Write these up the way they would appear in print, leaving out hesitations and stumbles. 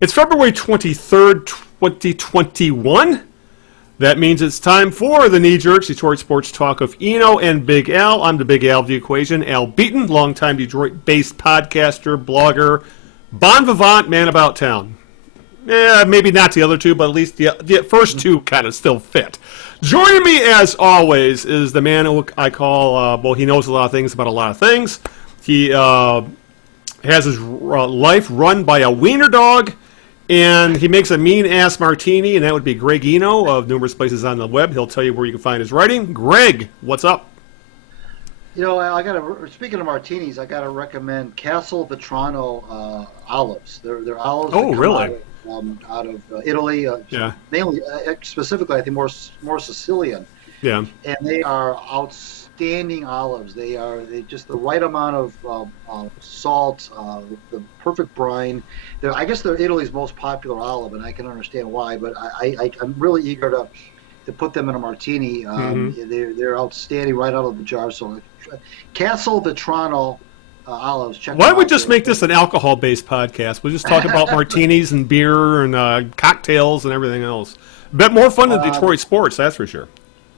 It's February 23rd, 2021. That means it's time for the Knee Jerks, Detroit Sports Talk of Eno and Big Al. I'm the Big Al of the equation, Al Beaton, longtime Detroit-based podcaster, blogger, bon vivant, man about town. Maybe not the other two, but at least the first two kind of still fit. Joining me, as always, is the man who I call, he knows a lot of things about a lot of things. He has his life run by a wiener dog, and he makes a mean-ass martini, and that would be Greg Eno of numerous places on the web. He'll tell you where you can find his writing. Greg, what's up? You know, speaking of martinis, I got to recommend Castle Vetrano olives. They're olives. Oh, really? Out of Italy. Yeah. Mainly, specifically, I think more Sicilian. Yeah. And they are outstanding olives. They just the right amount of salt, the perfect brine. I guess they're Italy's most popular olive, and I can understand why. But I'm really eager to put them in a martini. They're outstanding right out of the jar. So, Castle Vetrano olives. Why don't we just make this an alcohol-based podcast? We'll just talk about martinis and beer and cocktails and everything else. A bit more fun than Detroit sports, that's for sure.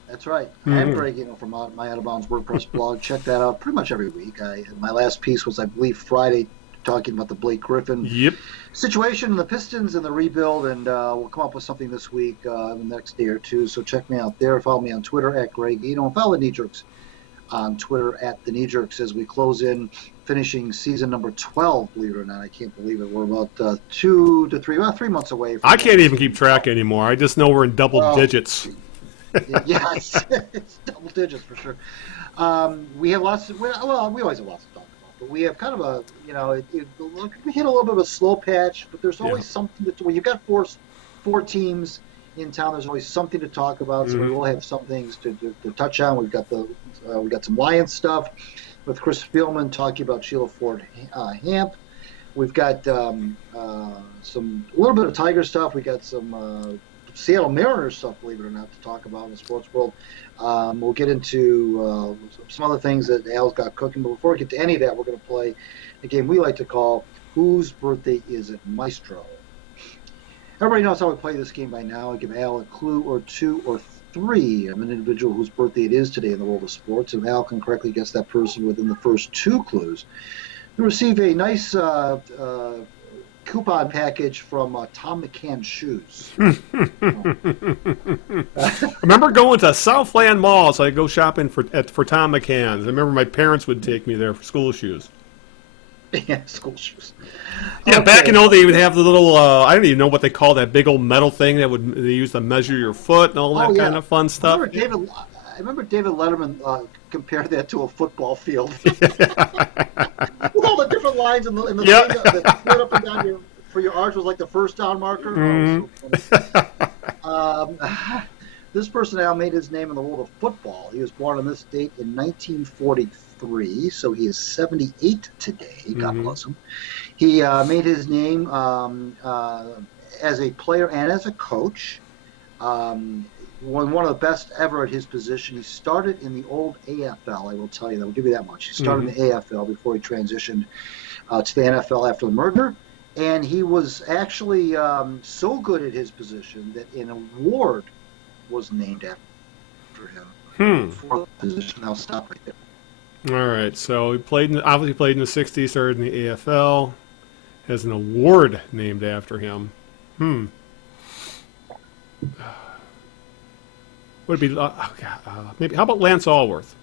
That's right. I'm Greg, from my Out of Bounds WordPress blog. Check that out pretty much every week. My last piece was, I believe, Friday, talking about the Blake Griffin situation, the Pistons, and the rebuild, and we'll come up with something this week in the next day or two. So check me out there. Follow me on Twitter at Greg Eno, and follow the Knee Jerks on Twitter at the Knee Jerks as we close in, finishing season number 12. Believe it or not, I can't believe it. We're about 2 to 3, about 3 months away. I can't even keep track anymore. I just know we're in double digits. Yeah, it's double digits for sure. We have lots of, we always have lots to talk about, but we have kind of a, we hit a little bit of a slow patch, but there's always something to, when you've got four teams in town, there's always something to talk about, so we will have some things to touch on. We've got we got some Lions stuff with Chris Spielman talking about Sheila Ford Hamp. We've got a little bit of Tiger stuff. We got some Seattle Mariners stuff, believe it or not, to talk about in the sports world. We'll get into some other things that Al's got cooking. But before we get to any of that, we're going to play a game we like to call Whose Birthday Is It, Maestro? Everybody knows how we play this game by now. I give Al a clue or two or three of an individual whose birthday it is today in the world of sports. If Al can correctly guess that person within the first two clues, you'll receive a nice coupon package from Tom McCann Shoes. Remember going to Southland Mall, so I go shopping for Tom McCann's. I remember my parents would take me there for school shoes. Yeah, school shoes. Yeah, okay. Back in the old days, they would have the little, I don't even know what they call that big old metal thing that they used to measure your foot and all that kind of fun stuff. I remember David Letterman compared that to a football field. With all the different lines and the thing that split up and down for your arch was like the first down marker. This person now made his name in the world of football. He was born on this date in 1943, so he is 78 today. God bless him. He made his name as a player and as a coach. One of the best ever at his position. He started in the old AFL, I will tell you that. I'll give you that much. He started in the AFL before he transitioned to the NFL after the merger. And he was actually so good at his position that an award was named after him for the position. I'll stop right there. All right. So he obviously played in the 60s, started in the AFL, has an award named after him. Would it be maybe? How about Lance Allworth?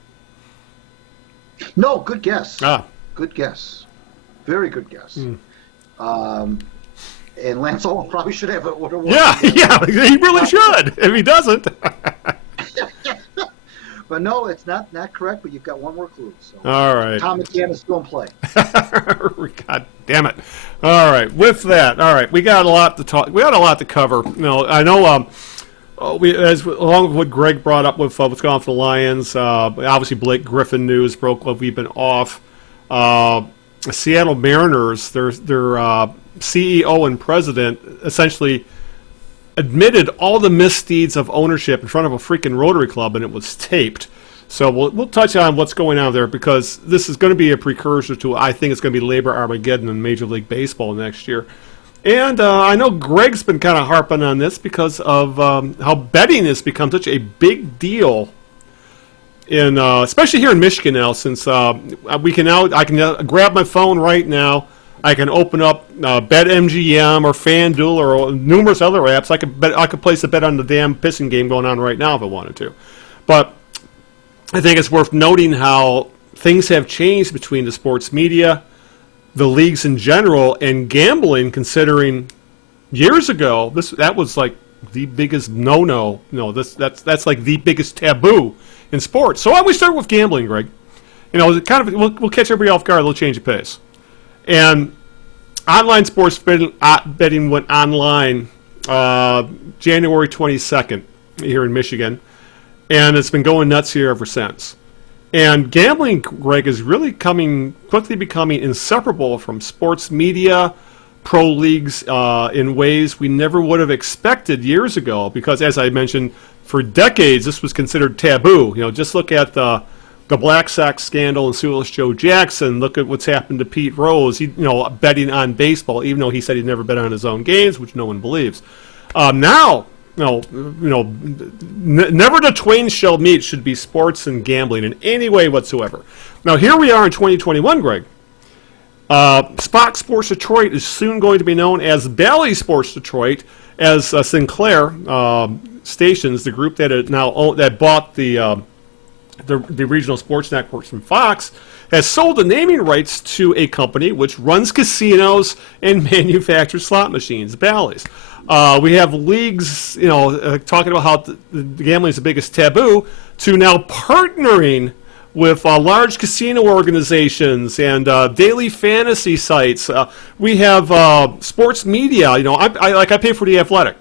No, good guess. Good guess. Very good guess. And Lance Allworth probably should have an award. Yeah, he really should. If he doesn't. But no, it's not correct. But you've got one more clue. So. All right. Tom McCann is still in play. God damn it! All right. With that, all right, we got a lot to talk. We got a lot to cover. I know. Along with what Greg brought up with what's going on for the Lions, obviously Blake Griffin news broke while we've been off. The Seattle Mariners, their CEO and president essentially admitted all the misdeeds of ownership in front of a freaking Rotary Club, and it was taped. So we'll touch on what's going on there, because this is going to be a precursor to, I think it's going to be labor Armageddon in Major League Baseball next year. And I know Greg's been kind of harping on this because of how betting has become such a big deal in, especially here in Michigan now. Since we can now, I can grab my phone right now. I can open up BetMGM or FanDuel or numerous other apps. I could place a bet on the damn pissing game going on right now if I wanted to. But I think it's worth noting how things have changed between the sports media, the leagues in general, and gambling. Considering years ago, that was like the biggest no-no. That's like the biggest taboo in sports. So why don't we start with gambling, Greg? We'll catch everybody off guard. A little change of pace. And online sports betting went online January 22nd here in Michigan, and it's been going nuts here ever since. And gambling, Greg, is really quickly becoming inseparable from sports media, pro leagues in ways we never would have expected years ago. Because, as I mentioned, for decades this was considered taboo. Just look at the Black Sox scandal and Sueless Joe Jackson. Look at what's happened to Pete Rose. Betting on baseball, even though he said he'd never bet on his own games, which no one believes. Now, never the twain shall meet should be sports and gambling in any way whatsoever. Now, here we are in 2021, Greg. Fox Sports Detroit is soon going to be known as Bally Sports Detroit, as Sinclair Stations, the group that bought the regional sports networks from Fox, has sold the naming rights to a company which runs casinos and manufactures slot machines, Bally's. We have leagues, talking about how the gambling is the biggest taboo, to now partnering with large casino organizations and daily fantasy sites. We have sports media. I pay for The Athletic.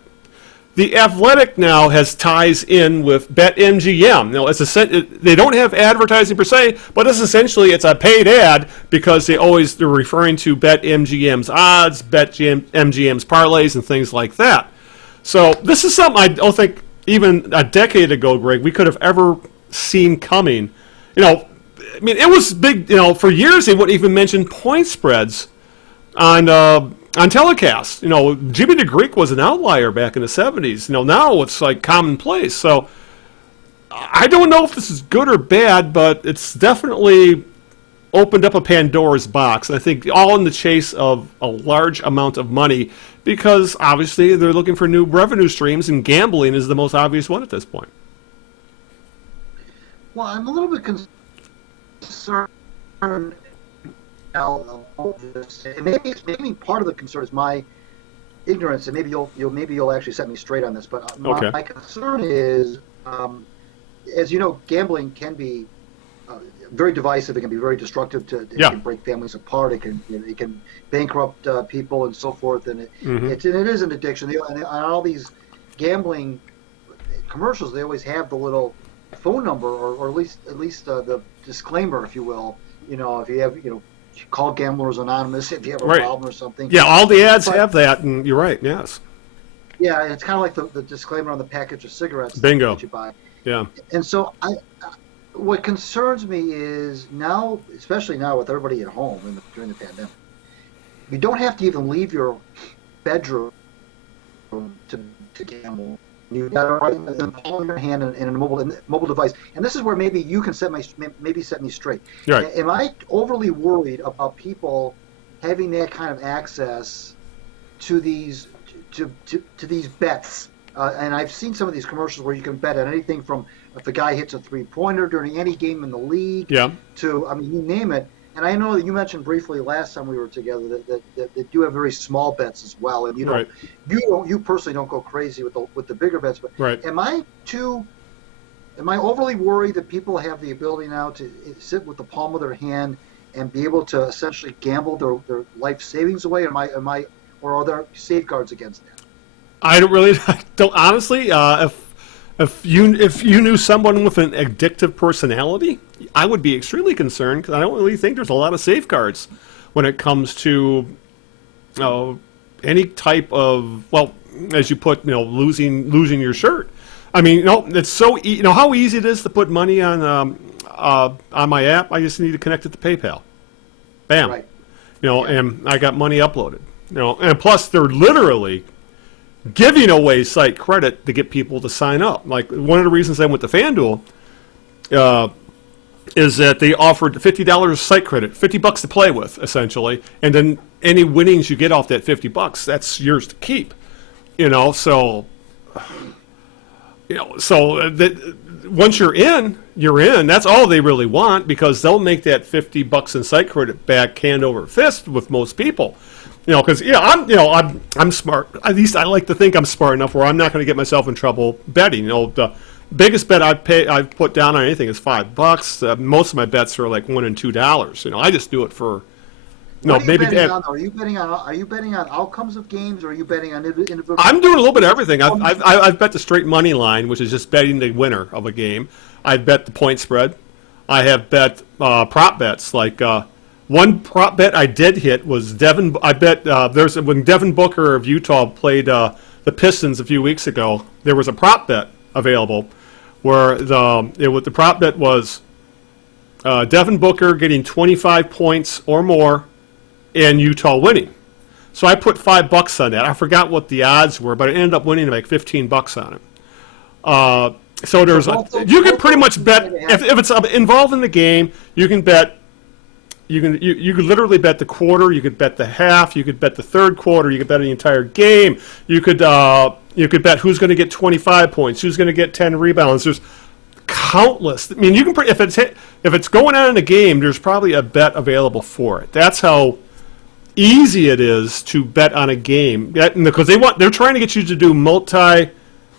The Athletic now has ties in with BetMGM. They don't have advertising per se, but essentially it's a paid ad because they're referring to BetMGM's odds, BetMGM's parlays, and things like that. So this is something I don't think even a decade ago, Greg, we could have ever seen coming. It was big. For years they wouldn't even mention point spreads on telecasts. Jimmy the Greek was an outlier back in the 70s. Now it's like commonplace. So I don't know if this is good or bad, but it's definitely opened up a Pandora's box. And I think all in the chase of a large amount of money, because obviously they're looking for new revenue streams, and gambling is the most obvious one at this point. Well, I'm a little bit concerned. And maybe part of the concern is my ignorance, and maybe you'll actually set me straight on this. But my concern is, as you know, gambling can be very divisive. It can be very destructive. It can break families apart. It can bankrupt people and so forth. And it is an addiction. And on all these gambling commercials, they always have the little phone number, or at least the disclaimer, if you will. If you have call Gamblers Anonymous if you have a problem or something. Yeah, all the ads have that, and you're right. Yes. Yeah, it's kind of like the disclaimer on the package of cigarettes Bingo. that you buy. Yeah. And so what concerns me is now, especially now with everybody at home during the pandemic, you don't have to even leave your bedroom to gamble. You got it right in the palm of your hand in a mobile device, and this is where maybe you can set me straight. Right. Am I overly worried about people having that kind of access to these these bets? And I've seen some of these commercials where you can bet on anything from if the guy hits a 3-pointer during any game in the league, to you name it. And I know that you mentioned briefly last time we were together that you have very small bets as well, and you personally don't go crazy with the bigger bets. But am I overly worried that people have the ability now to sit with the palm of their hand and be able to essentially gamble their life savings away? Or are there safeguards against that? I don't honestly. If you knew someone with an addictive personality, I would be extremely concerned, because I don't really think there's a lot of safeguards when it comes to any type of, as you put, losing your shirt. It's so how easy it is to put money on my app. I just need to connect it to PayPal. Bam. Right. And I got money uploaded. And plus they're literally giving away site credit to get people to sign up. Like one of the reasons I went to FanDuel is that they offered $50 site credit, $50 to play with, essentially, and then any winnings you get off that $50, that's yours to keep. So that once you're in, you're in. That's all they really want, because they'll make that $50 in site credit back hand over fist with most people. Because I'm smart. At least I like to think I'm smart enough where I'm not going to get myself in trouble betting. The biggest bet I've put down on anything is $5. Most of my bets are like $1 and $2. I just do it for. What are you betting on? Are you betting on outcomes of games, or are you betting on individual? I'm doing a little bit of everything. I've bet the straight money line, which is just betting the winner of a game. I've bet the point spread. I have bet prop bets. Like one prop bet I did hit was Devin. I bet when Devin Booker of Utah played the Pistons a few weeks ago, there was a prop bet available where the prop bet was Devin Booker getting 25 points or more and Utah winning. So I put $5 on that. I forgot what the odds were, but I ended up winning like $15 on it. So you can pretty much bet if it's involved in the game. You can bet. You could literally bet the quarter. You could bet the half. You could bet the third quarter. You could bet the entire game. You could bet who's going to get 25 points, who's going to get 10 rebounds. There's countless. I mean, you can if it's going on in a game, there's probably a bet available for it. That's how easy it is to bet on a game, because they're trying to get you to do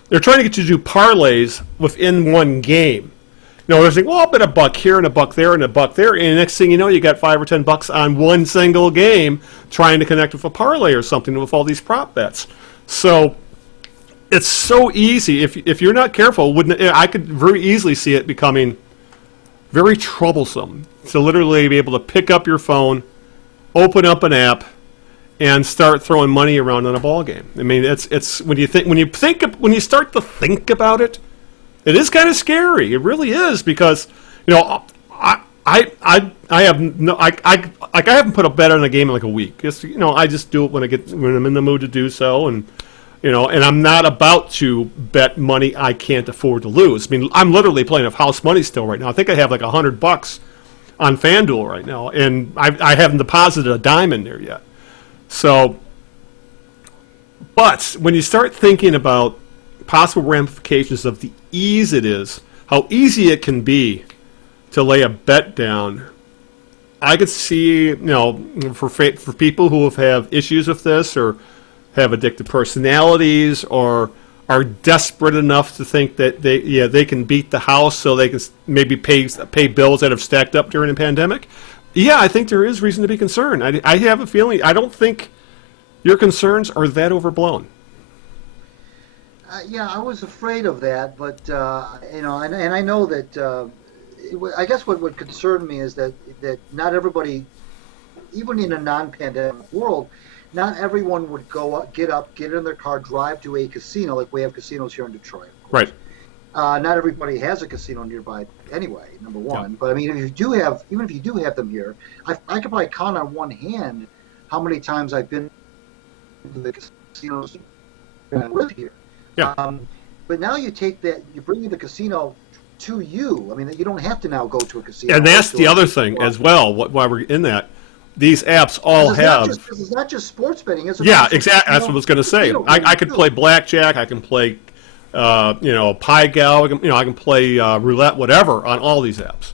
they're trying to get you to do parlays within one game. They're saying, well, I'll bet $1 here and $1 there and $1 there, and the next thing you know, you got $5 or $10 on one single game trying to connect with a parlay or something with all these prop bets. So it's so easy. If you're not careful, I could very easily see it becoming very troublesome to literally be able to pick up your phone, open up an app, and start throwing money around on a ball game. I mean, it's when you start to think about it, it is kind of scary. It really is, because I haven't put a bet on a game in like a week. I just do it when I'm in the mood to do so, and I'm not about to bet money I can't afford to lose. I mean, I'm literally playing with house money still right now. I think I have like $100 on FanDuel right now, and I haven't deposited a dime in there yet. So, but when you start thinking about possible ramifications of the ease it is, how easy it can be to lay a bet down, I could see, for people who have issues with this, or have addictive personalities, or are desperate enough to think that they can beat the house so they can maybe pay bills that have stacked up during the pandemic. Yeah, I think there is reason to be concerned. I have a feeling, I don't think your concerns are that overblown. Yeah, I was afraid of that, but and I know that I guess what concerned me is that not everybody, even in a non-pandemic world, not everyone would get in their car, drive to a casino like we have casinos here in Detroit. Right. Not everybody has a casino nearby anyway, number one. Yeah. But I mean, even if you do have them here, I could probably count on one hand how many times I've been to the casinos that live here. Yeah. But now you bring the casino to you. I mean, you don't have to now go to a casino. And that's the other thing as well, while we're in that. These apps all have. It's not just sports betting. Yeah, exactly. That's what I was going to say. I could play blackjack. I can play, pie gow. I can play roulette, whatever, on all these apps.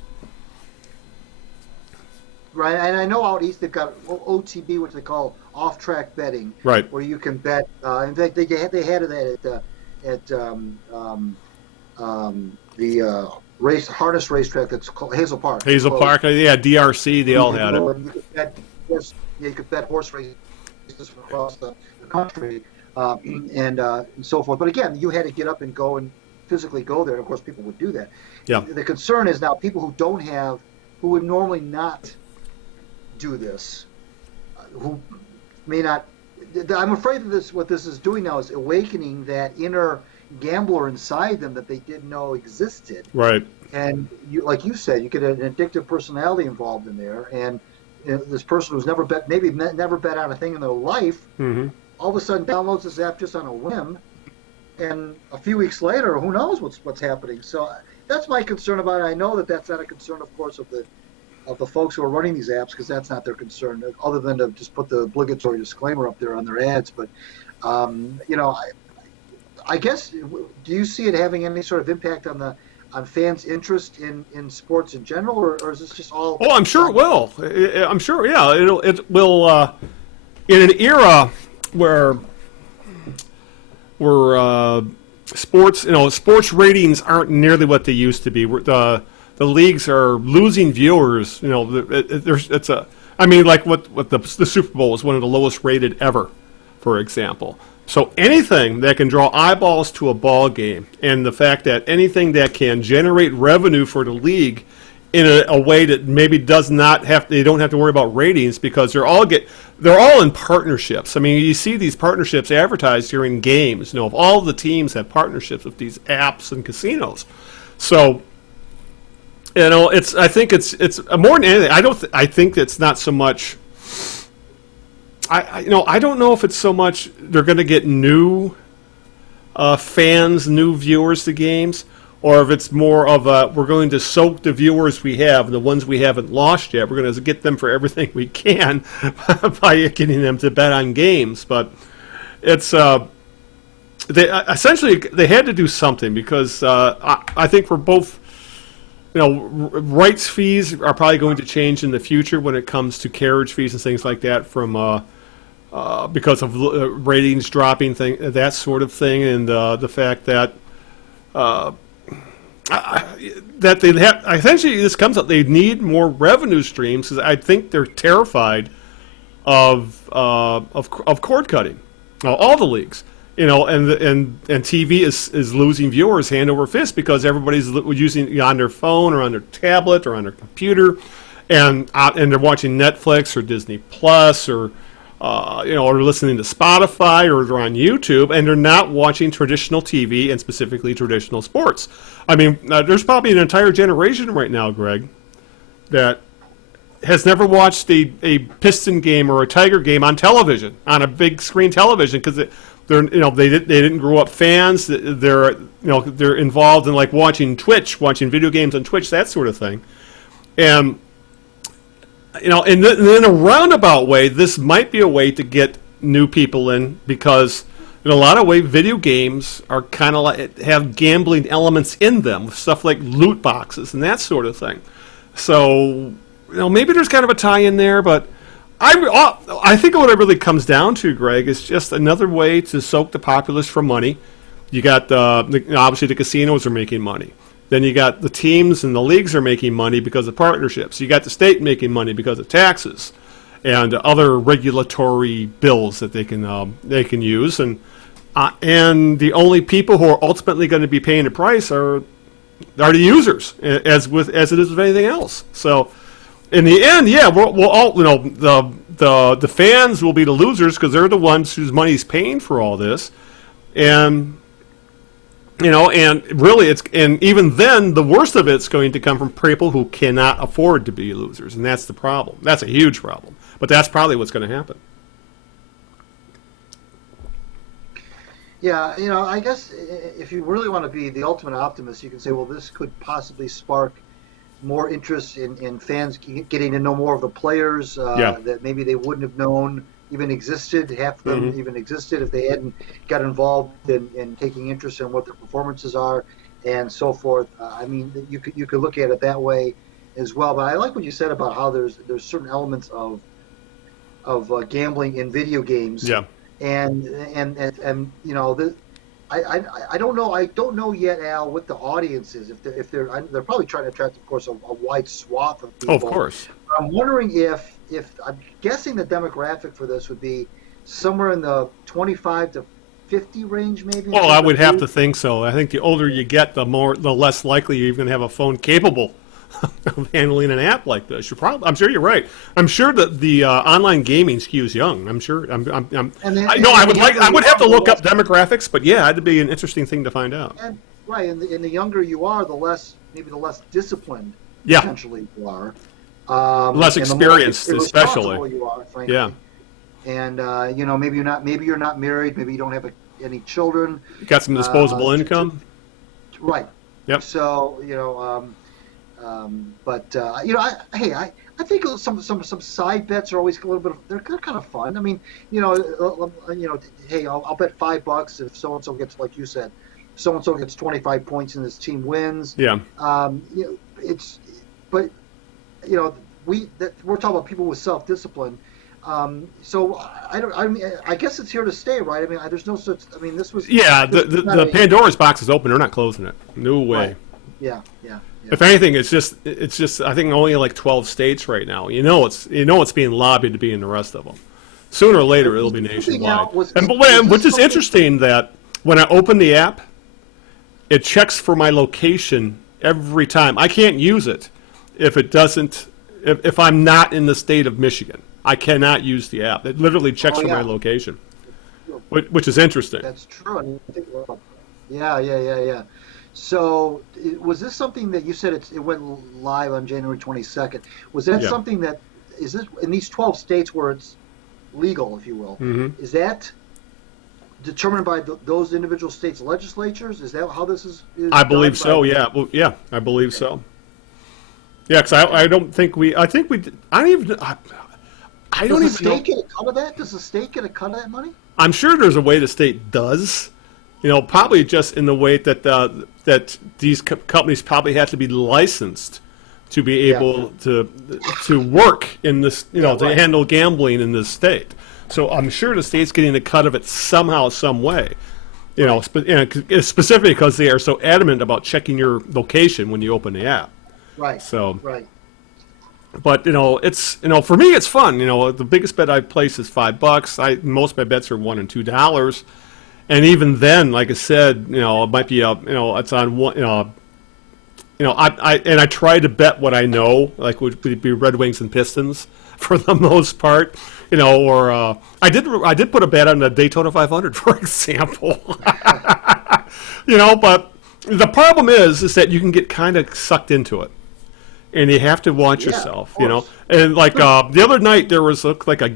Right, and I know out east they've got OTB, which they call off-track betting. Right. Where you can bet. In fact, they had it at the harness racetrack that's called Hazel Park. Hazel Park, yeah, DRC, they all had it. You could bet horse races across the country and so forth. But again, you had to get up and go and physically go there. And of course, people would do that. Yeah. The concern is now people who would normally not do this, who may not. I'm afraid that what this is doing now is awakening that inner gambler inside them that they didn't know existed. Right. And like you said, you get an addictive personality involved in there, and this person who's never bet on a thing in their life, all of a sudden downloads this app just on a whim, and a few weeks later, who knows what's happening. So that's my concern about it. I know that that's not a concern, of course, of the folks who are running these apps, because that's not their concern, other than to just put the obligatory disclaimer up there on their ads. But I guess, do you see it having any sort of impact on fans' interest in sports in general, or is this just all? Oh, I'm sure it will. I'm sure, yeah, it will. In an era where sports ratings aren't nearly what they used to be. The leagues are losing viewers. Like what the Super Bowl is one of the lowest rated ever, for example. So anything that can draw eyeballs to a ball game, and the fact that anything that can generate revenue for the league in a way that maybe they don't have to worry about ratings, because they're all in partnerships. I mean, you see these partnerships advertised during games. If all the teams have partnerships with these apps and casinos, so I think it's more than anything. I think it's not so much. I don't know if it's so much they're going to get new fans, new viewers to games, or if it's more of we're going to soak the viewers we have, the ones we haven't lost yet. We're going to get them for everything we can by getting them to bet on games. But it's they had to do something, because I think for both. Rights fees are probably going to change in the future when it comes to carriage fees and things like that, from because of ratings dropping, that sort of thing, and the fact that that they have. Essentially, this comes up. They need more revenue streams, because I think they're terrified of cord cutting. All the leagues. And TV is losing viewers hand over fist, because everybody's using it on their phone or on their tablet or on their computer, and they're watching Netflix or Disney Plus, or or listening to Spotify, or they're on YouTube, and they're not watching traditional TV, and specifically traditional sports. I mean, there's probably an entire generation right now, Greg, that has never watched a Piston game or a Tiger game on television, on a big screen television, because they didn't grow up fans. They're involved in watching video games on Twitch, that sort of thing. And and in a roundabout way, this might be a way to get new people in, because in a lot of ways, video games are kind of have gambling elements in them, with stuff like loot boxes and that sort of thing. So maybe there's kind of a tie in there, but I think what it really comes down to, Greg, is just another way to soak the populace for money. You got obviously the casinos are making money. Then you got the teams and the leagues are making money because of partnerships. You got the state making money because of taxes and other regulatory bills that they can use. And the only people who are ultimately going to be paying the price are the users, as it is with anything else. So in the end, yeah, we'll all the fans will be the losers, because they're the ones whose money's paying for all this, and really and even then, the worst of it's going to come from people who cannot afford to be losers, and that's the problem. That's a huge problem, but that's probably what's going to happen. Yeah, I guess if you really want to be the ultimate optimist, you can say, well, this could possibly spark more interest in fans getting to know more of the players that maybe they wouldn't have known even existed. Half of them even existed if they hadn't got involved in taking interest in what their performances are and so forth. I mean, you could look at it that way as well. But I like what you said about how there's certain elements of gambling in video games. Yeah. And I don't know. I don't know yet, Al, what the audience is. If they're probably trying to attract, of course, a wide swath of people. Oh, of course. I'm wondering if I'm guessing the demographic for this would be somewhere in the 25 to 50 range, maybe. Well, I would have to think so. I think the older you get, the less likely you're going to have a phone capable of handling an app like this. I'm sure you're right. I'm sure that the online gaming skews young. I'm sure. I would have to look up demographics, but yeah, that'd be an interesting thing to find out. And the younger you are, the less disciplined potentially you are. Less and the more experienced, irresponsible especially. you are, frankly. Yeah. And maybe you're not married, maybe you don't have any children. Got some disposable income. Right. Yep. So I think some side bets are always a little bit. They're kind of fun. I mean, hey, I'll bet $5 if so and so gets, like you said, so and so gets 25 points and this team wins. Yeah. But we're talking about people with self-discipline. So I guess it's here to stay, right? I mean, there's no such. I mean, this was. Yeah, the Pandora's box is open. They're not closing it. No way. Right. Yeah. If anything, it's just. I think only like 12 states right now. It's being lobbied to be in the rest of them. Sooner or later, it'll be nationwide. Which is interesting that when I open the app, it checks for my location every time. I can't use it if it doesn't. If I'm not in the state of Michigan, I cannot use the app. It literally checks for my location, which is interesting. That's true. Yeah. So, was this something that you said it went live on January 22nd? Was that something that is this in these 12 states where it's legal, if you will? Mm-hmm. Is that determined by those individual states' legislatures? Is that how this is I believe so. Yeah. Well, yeah, I believe so. Yeah, because I don't think we. I think we. I don't even. I don't even know. Does the state get a cut of that? Does the state get a cut of that money? I'm sure there's a way the state does. Probably just in the way that that these companies probably have to be licensed to be able to work in this, to handle gambling in this state. So I'm sure the state's getting a cut of it somehow, some way. Specifically because they are so adamant about checking your location when you open the app. Right. So. Right. But it's for me it's fun. The biggest bet I've placed is $5. Most of my bets are $1 and $2. And even then, like I said, it might be it's on one. I try to bet what I know, like would be Red Wings and Pistons for the most part, or I did put a bet on the Daytona 500, for example. But the problem is that you can get kind of sucked into it, and you have to watch yourself, And like the other night, there was like a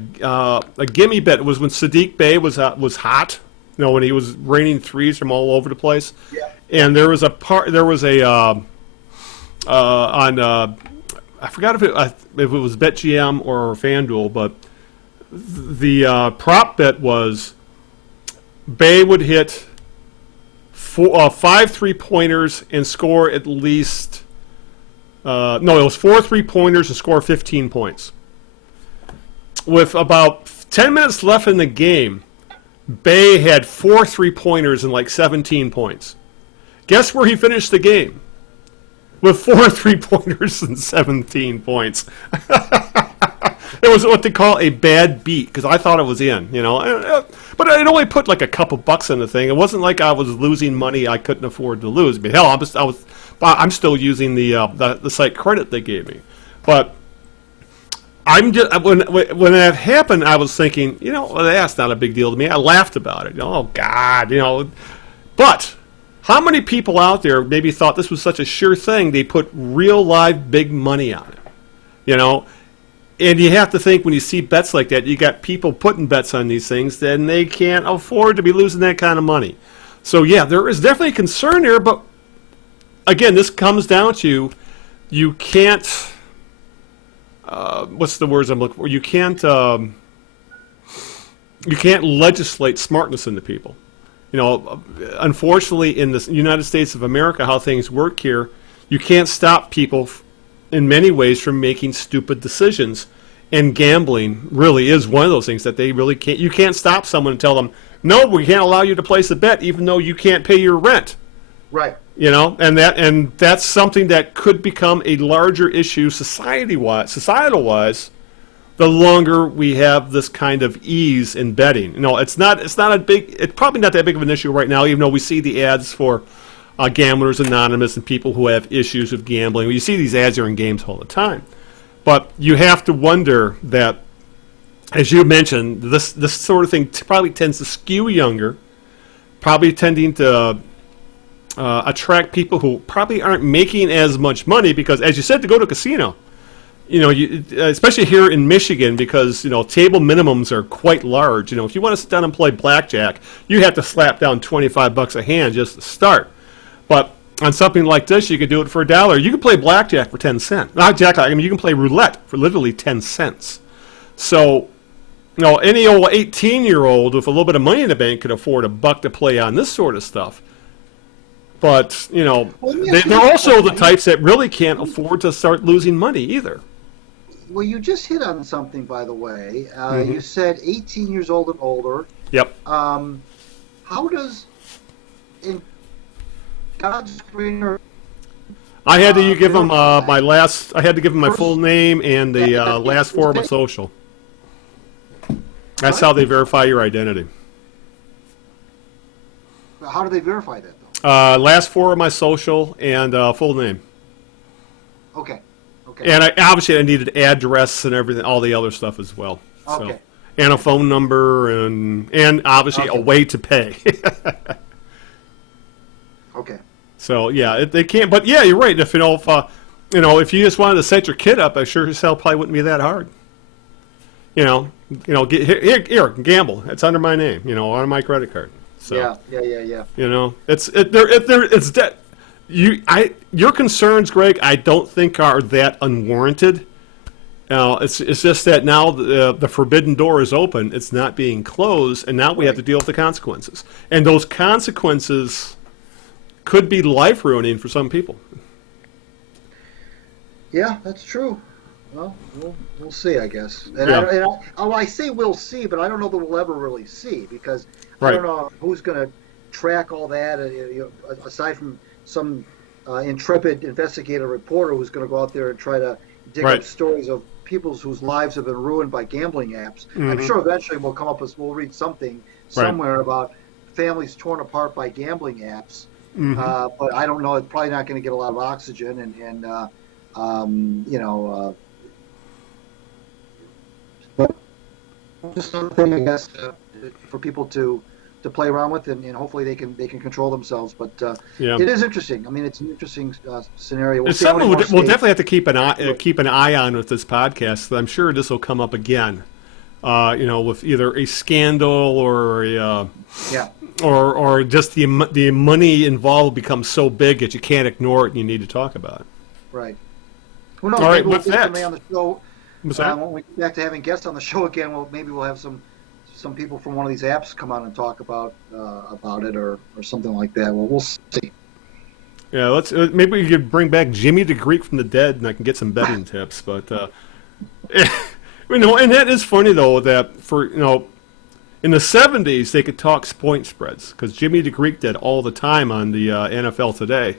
gimme bet. It was when Sadiq Bey was hot. When he was raining threes from all over the place. Yeah. And there was a on I forgot if it was BetGM or FanDuel, but the prop bet was Bey would hit 5 3-pointers and score at least it was 4 3-pointers and score 15 points. With about 10 minutes left in the game, Bey had 4 3-pointers and like 17 points. Guess where he finished the game? With 4 3-pointers and 17 points. It was what they call a bad beat because I thought it was in, But I'd only put like a couple bucks in the thing. It wasn't like I was losing money I couldn't afford to lose. But hell, I'm still using the site credit they gave me. But I'm just when that happened, I was thinking, that's not a big deal to me. I laughed about it. Oh God, But how many people out there maybe thought this was such a sure thing they put real live big money on it, And you have to think when you see bets like that, you got people putting bets on these things, then they can't afford to be losing that kind of money. So yeah, there is definitely concern there, but again, this comes down to you can't. What's the words I'm looking for? You can't legislate smartness into people. Unfortunately, in the United States of America, how things work here, you can't stop people in many ways from making stupid decisions. And gambling really is one of those things that they really can't. You can't stop someone and tell them, no, we can't allow you to place a bet, even though you can't pay your rent. Right. And that's something that could become a larger issue societal-wise, the longer we have this kind of ease in betting. It's probably not that big of an issue right now, even though we see the ads for Gamblers Anonymous and people who have issues with gambling. You see these ads here in games all the time. But you have to wonder that, as you mentioned, this sort of thing probably tends to skew younger, probably tending to attract people who probably aren't making as much money because, as you said, to go to a casino, especially here in Michigan, because table minimums are quite large. If you want to sit down and play blackjack, you have to slap down $25 a hand just to start. But on something like this, you could do it for $1. You can play blackjack for 10 cents. Not jackpot. You can play roulette for literally 10 cents. So, any old 18-year-old with a little bit of money in the bank could afford $1 to play on this sort of stuff. But, they're also the types that really can't afford to start losing money either. Well, you just hit on something, by the way. You said 18 years old and older. Yep. How does, in God's greener... I had to give him I had to give him my full name and the last four of my social. That's how they verify your identity. How do they verify that, though? Last four of my social and full name. Okay. And obviously I needed address and everything, all the other stuff as well. Okay. So, and a phone number and obviously a way to pay. Okay. So yeah, they can't. But yeah, you're right. If if you just wanted to set your kid up, I sure as hell probably wouldn't be that hard. Here, gamble. It's under my name. On my credit card. So, yeah. It's dead. Your concerns, Greg, I don't think are that unwarranted. It's just that now the forbidden door is open. It's not being closed, and now we have to deal with the consequences. And those consequences could be life ruining for some people. Yeah, that's true. Well, we'll see, I guess. And I say we'll see, but I don't know that we'll ever really see, because I don't know who's going to track all that, aside from some intrepid investigative reporter who's going to go out there and try to dig up stories of people whose lives have been ruined by gambling apps. I'm sure eventually we'll read something somewhere about families torn apart by gambling apps. But I don't know. It's probably not going to get a lot of oxygen, but just another thing, I guess, for people to play around with, and hopefully they can control themselves. But it is interesting. I mean, it's an interesting scenario. It's something we'll definitely have to keep an eye on with this podcast. I'm sure this will come up again. With either a scandal or or just the money involved becomes so big that you can't ignore it and you need to talk about it. Right. Who knows? All right, maybe with that, on the show. When we get back to having guests on the show again, maybe we'll have some people from one of these apps come on and talk about it or something like that. Well, we'll see. Yeah, let's maybe we could bring back Jimmy the Greek from the dead, and I can get some betting tips. But and that is funny though that for in the 70s they could talk point spreads because Jimmy the Greek did all the time on the NFL Today.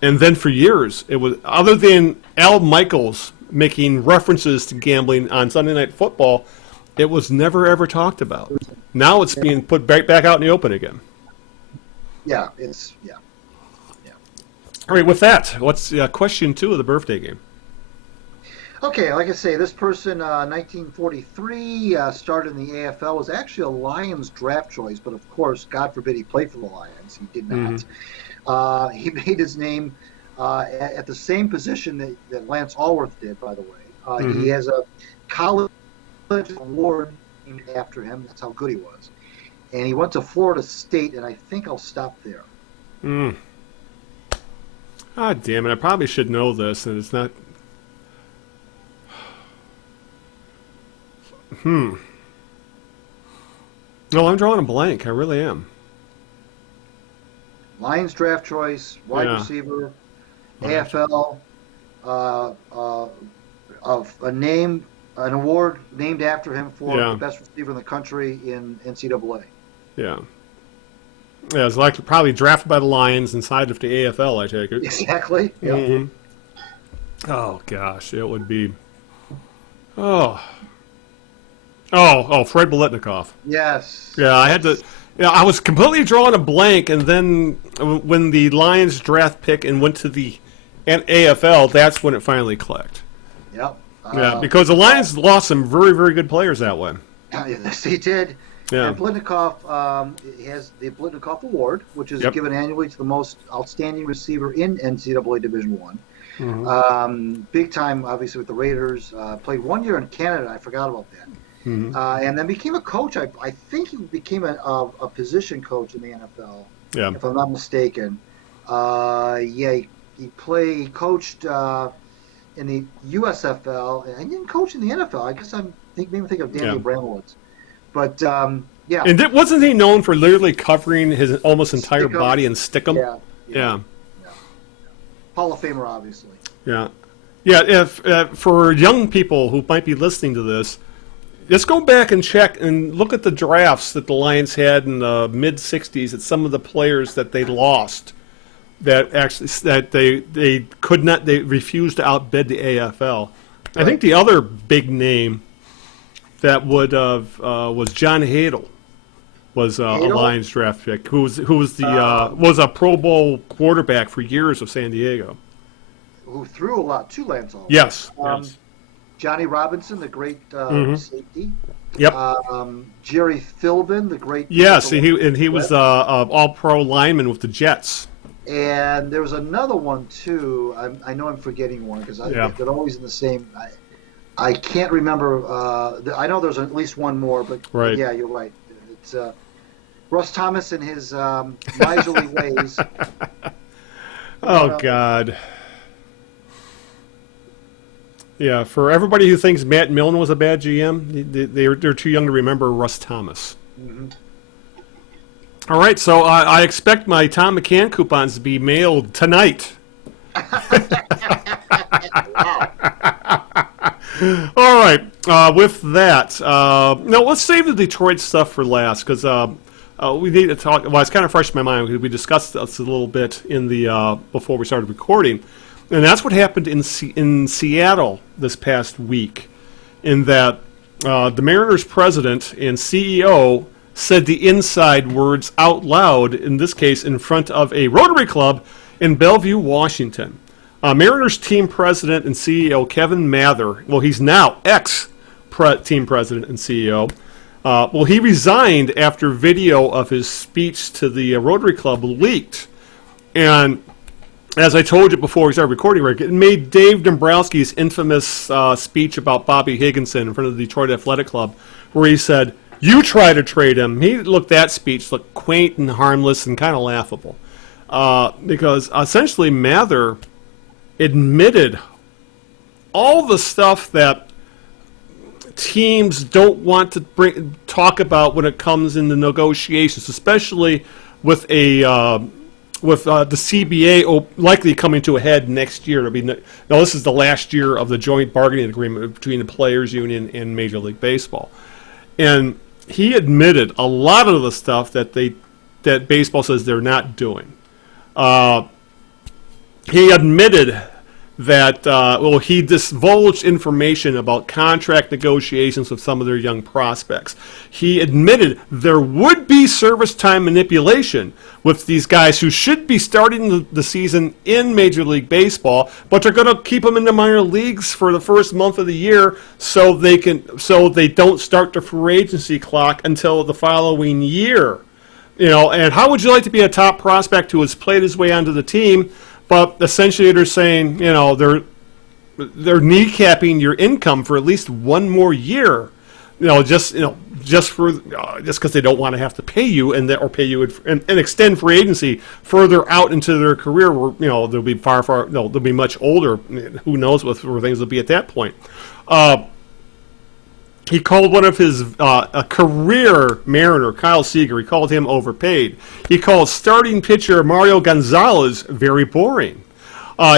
And then for years, it was other than Al Michaels making references to gambling on Sunday Night Football, it was never ever talked about. Now it's being put back out in the open again. Yeah. All right, with that, what's question 2 of the birthday game? Okay, like I say, this person, 1943, started in the AFL, was actually a Lions draft choice, but of course, God forbid he played for the Lions. He did not. He made his name at the same position that Lance Allworth did, by the way. He has a college award named after him. That's how good he was. And he went to Florida State, and I think I'll stop there. Ah, damn it. I probably should know this, and it's not... No, I'm drawing a blank. I really am. Lions draft choice, wide receiver, AFL, of an award named after him for the best receiver in the country in NCAA. Yeah. Yeah, it's like probably drafted by the Lions inside of the AFL, I take it. Exactly. Yeah. Oh, gosh. It would be... Oh, Fred Biletnikoff. Yes. Yeah, I had to... Yeah, I was completely drawing a blank, and then when the Lions draft pick and went to the AFL, that's when it finally clicked. Yep. Yeah, because the Lions lost some very, very good players that way. Yes, he did. Yeah. And Blitnikoff has the Blitnikoff Award, which is given annually to the most outstanding receiver in NCAA Division I. Big time, obviously, with the Raiders. Played 1 year in Canada. I forgot about that. And then became a coach. I think he became a position coach in the NFL, if I'm not mistaken. He coached in the USFL, and he didn't coach in the NFL. I guess maybe think of Danny Abramowitz. But, And wasn't he known for literally covering his almost entire body in stickum? Yeah. Hall of Famer, obviously. Yeah. If for young people who might be listening to this, let's go back and check and look at the drafts that the Lions had in the mid-'60s at some of the players that they lost. They refused to outbid the AFL. I think the other big name that would have was John Hadel, was a Lions draft pick, who was a Pro Bowl quarterback for years of San Diego. Who threw a lot to Lance Allen. Yes. Johnny Robinson, the great safety. Yep. Jerry Philbin, the great. Yes, he was an All-Pro lineman with the Jets. And there was another one too. I know I'm forgetting one because they're always in the same. I can't remember. I know there's at least one more, but yeah, you're right. It's Russ Thomas and his miserly ways. Oh God. Yeah, for everybody who thinks Matt Milne was a bad GM, they're too young to remember Russ Thomas. All right, so I expect my Tom McCann coupons to be mailed tonight. All right, with that, no, let's save the Detroit stuff for last because we need to talk. Well, it's kind of fresh in my mind because we discussed this a little bit in the before we started recording. And that's what happened in Seattle this past week, in that the Mariners president and CEO said the inside words out loud, in this case in front of a Rotary Club in Bellevue, Washington. Mariners team president and CEO Kevin Mather, well, he's now ex-team president and CEO, he resigned after video of his speech to the Rotary Club leaked. And as I told you before we started recording, Rick, it made Dave Dombrowski's infamous speech about Bobby Higginson in front of the Detroit Athletic Club, where he said, "You try to trade him." That speech looked quaint and harmless and kind of laughable. Because essentially Mather admitted all the stuff that teams don't want to talk about when it comes into negotiations, especially with the CBA likely coming to a head next year. Now, this is the last year of the joint bargaining agreement between the Players Union and Major League Baseball. And he admitted a lot of the stuff that baseball says they're not doing. He admitted that, he divulged information about contract negotiations with some of their young prospects. He admitted there would be service time manipulation with these guys who should be starting the season in Major League Baseball, but they're going to keep them in the minor leagues for the first month of the year so they don't start the free agency clock until the following year. And how would you like to be a top prospect who has played his way onto the team? But essentially, they're saying, they're kneecapping your income for at least one more year, just because they don't want to have to pay you and extend free agency further out into their career, where they'll be they'll be much older. Who knows where things will be at that point. He called one of his a career Mariner, Kyle Seager. He called him overpaid. He called starting pitcher Mario Gonzalez very boring.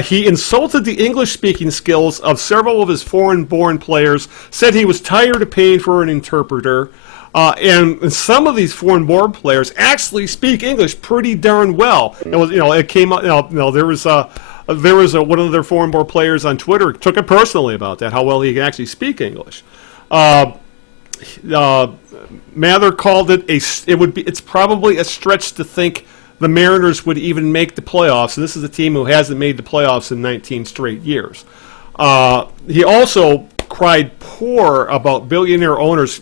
He insulted the English-speaking skills of several of his foreign-born players, said he was tired of paying for an interpreter, and some of these foreign-born players actually speak English pretty darn well. It came up. There was one of their foreign-born players on Twitter took it personally about that, how well he can actually speak English. Mather called it's probably a stretch to think the Mariners would even make the playoffs, and this is a team who hasn't made the playoffs in 19 straight years. He also cried poor about billionaire owners.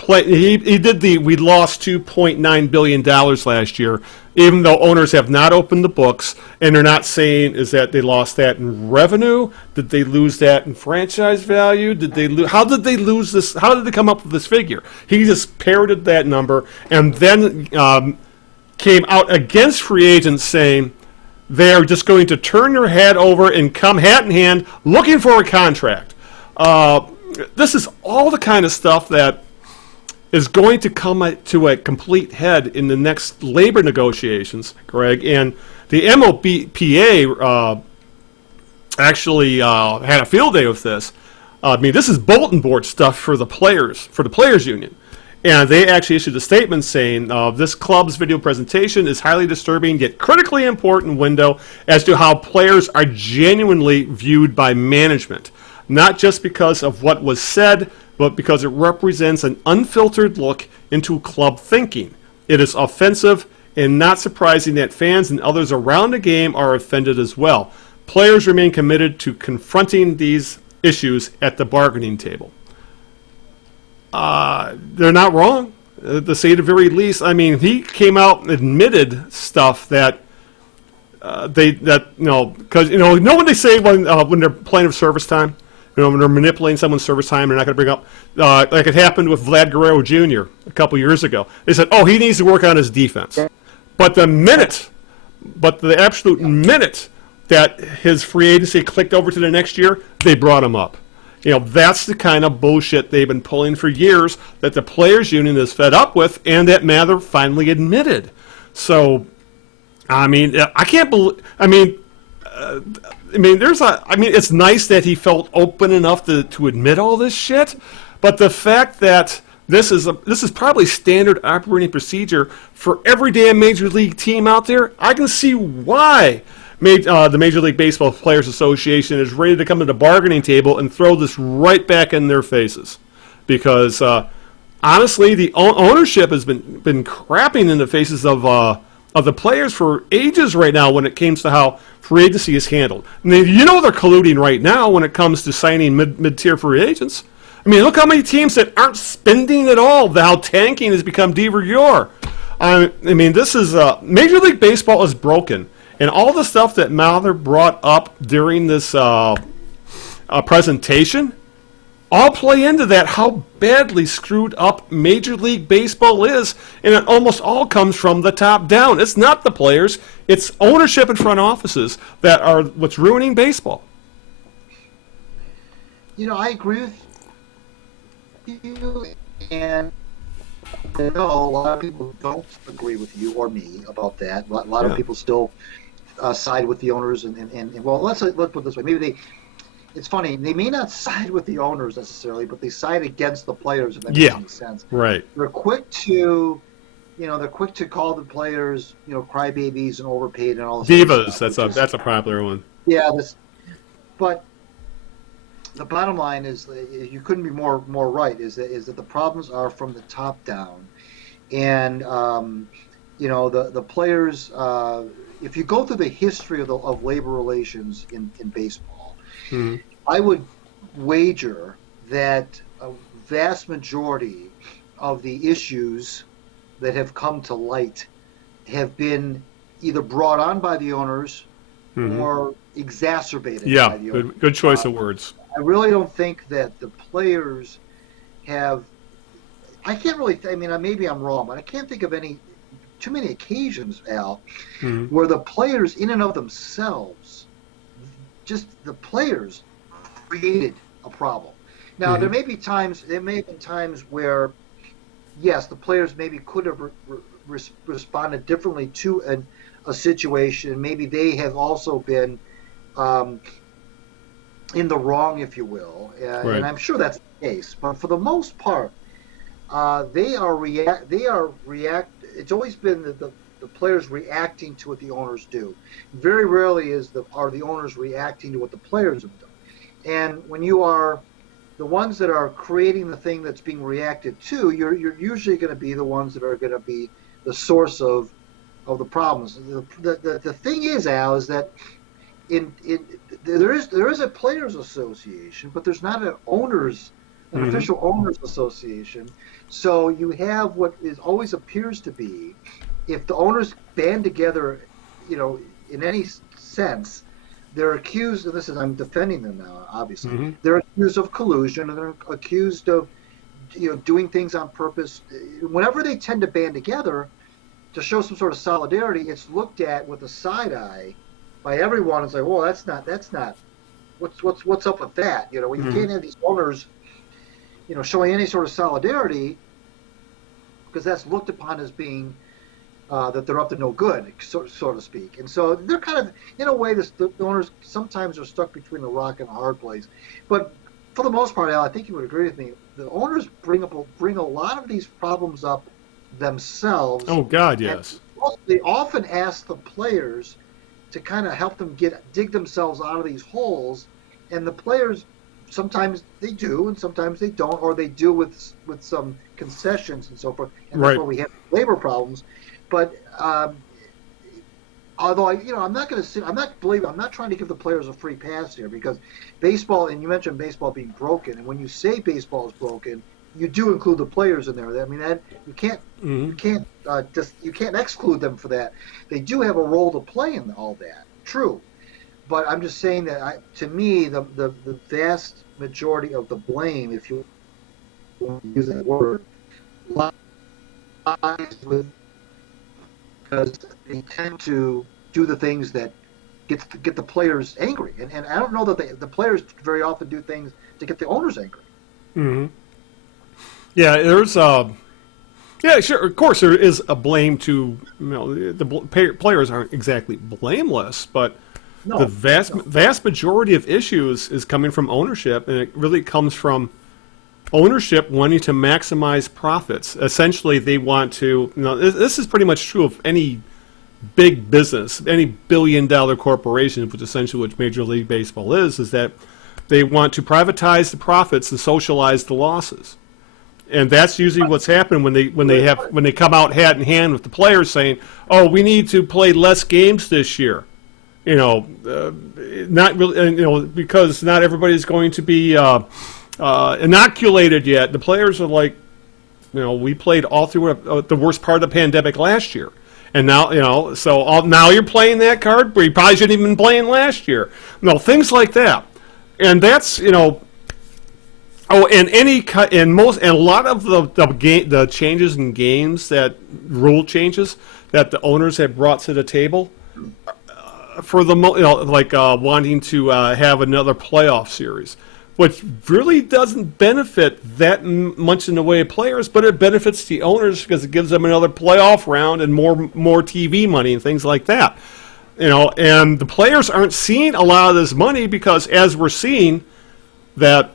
he did we lost $2.9 billion last year, even though owners have not opened the books, and they're not saying is that they lost that in revenue. Did they lose that in franchise value? How did they lose this? How did they come up with this figure? He just parroted that number and then came out against free agents saying they're just going to turn their head over and come hat in hand looking for a contract. This is all the kind of stuff that is going to come to a complete head in the next labor negotiations, Greg. And the MLBPA actually had a field day with this. I mean, this is bulletin board stuff for the players union. And they actually issued a statement saying this club's video presentation is highly disturbing yet critically important window as to how players are genuinely viewed by management, not just because of what was said, but because it represents an unfiltered look into club thinking. It is offensive and not surprising that fans and others around the game are offended as well. Players remain committed to confronting these issues at the bargaining table. They're not wrong, to say the very least. I mean, he came out and admitted stuff that because when they say when they're playing with service time, when they're manipulating someone's service time, they're not going to bring up like it happened with Vlad Guerrero Jr. a couple years ago. They said, "Oh, he needs to work on his defense," but the absolute minute that his free agency clicked over to the next year, they brought him up. That's the kind of bullshit they've been pulling for years that the players' union is fed up with, and that Mather finally admitted. So, I mean, I can't believe. It's nice that he felt open enough to admit all this shit, but the fact that this is probably standard operating procedure for every damn major league team out there, I can see why. The Major League Baseball Players Association is ready to come to the bargaining table and throw this right back in their faces. Because, honestly, the ownership has been crapping in the faces of the players for ages right now when it comes to how free agency is handled. And they're colluding right now when it comes to signing mid-tier free agents. I mean, look how many teams that aren't spending at all, how tanking has become de rigueur. This is Major League Baseball is broken. And all the stuff that Mather brought up during this presentation all play into that, how badly screwed up Major League Baseball is, and it almost all comes from the top down. It's not the players, it's ownership and front offices that are what's ruining baseball. I agree with you, and I know a lot of people don't agree with you or me about that. A lot of people still side with the owners, and well, let's put it this way. It's funny, they may not side with the owners necessarily, but they side against the players, if that makes any sense. Right. They're quick to call the players, crybabies and overpaid and all this divas. That's a popular one. Yeah, but the bottom line is, you couldn't be more right, is that the problems are from the top down, and the players. If you go through the history of labor relations in baseball, I would wager that a vast majority of the issues that have come to light have been either brought on by the owners or exacerbated by the owners. Good choice of words. I really don't think that the players have. I can't really. Maybe I'm wrong, but I can't think of too many occasions, Al, where the players in and of themselves, just the players, created a problem. Now, there may have been times where, yes, the players maybe could have responded differently to a situation. Maybe they have also been in the wrong, if you will, and I'm sure that's the case. But for the most part, they are react. It's always been the players reacting to what the owners do. Very rarely are the owners reacting to what the players have done. And when you are the ones that are creating the thing that's being reacted to, you're usually going to be the ones that are going to be the source of the problems. The thing is, Al, is that there is a players association, but there's not an owners an official owners association. So you have what is always appears to be, if the owners band together, in any sense, they're accused, and I'm defending them now, obviously, they're accused of collusion, and they're accused of, doing things on purpose. Whenever they tend to band together to show some sort of solidarity, it's looked at with a side eye by everyone. It's like, well, that's not, what's up with that? You can't have these owners, showing any sort of solidarity, because that's looked upon as being that they're up to no good, so to speak. And so they're kind of, in a way, the owners sometimes are stuck between a rock and a hard place. But for the most part, Al, I think you would agree with me. The owners bring a lot of these problems up themselves. Oh God, yes. They often ask the players to kind of help them dig themselves out of these holes, and the players sometimes they do, and sometimes they don't, or they do with some concessions and so forth. And that's where we have labor problems. But although I'm not trying to give the players a free pass here, because baseball, and you mentioned baseball being broken, and when you say baseball is broken, you do include the players in there. I mean, that you can't exclude them for that. They do have a role to play in all that. True, but I'm just saying that to me, the vast majority of the blame, if you want to use that word, lies with, because they tend to do the things that get the players angry, and I don't know that the players very often do things to get the owners angry. Mm-hmm. Yeah, there's yeah, sure. Of course, there is a blame to the players aren't exactly blameless, but the vast majority of issues is coming from ownership, and it really comes from ownership wanting to maximize profits. Essentially, they want to. This is pretty much true of any big business, any billion-dollar corporation, which essentially what Major League Baseball is that they want to privatize the profits and socialize the losses. And that's usually what's happened when they come out hand in hand with the players saying, "Oh, we need to play less games this year," not really, because not everybody's going to be inoculated yet. The players are like, we played all through the worst part of the pandemic last year, and now now you're playing that card, but you probably shouldn't even been playing last year. Things like that, and that's Oh, and a lot of the changes in games, that rule changes that the owners have brought to the table, for the wanting to have another playoff series, which really doesn't benefit that much in the way of players, but it benefits the owners because it gives them another playoff round and more TV money and things like that. And the players aren't seeing a lot of this money because, as we're seeing that.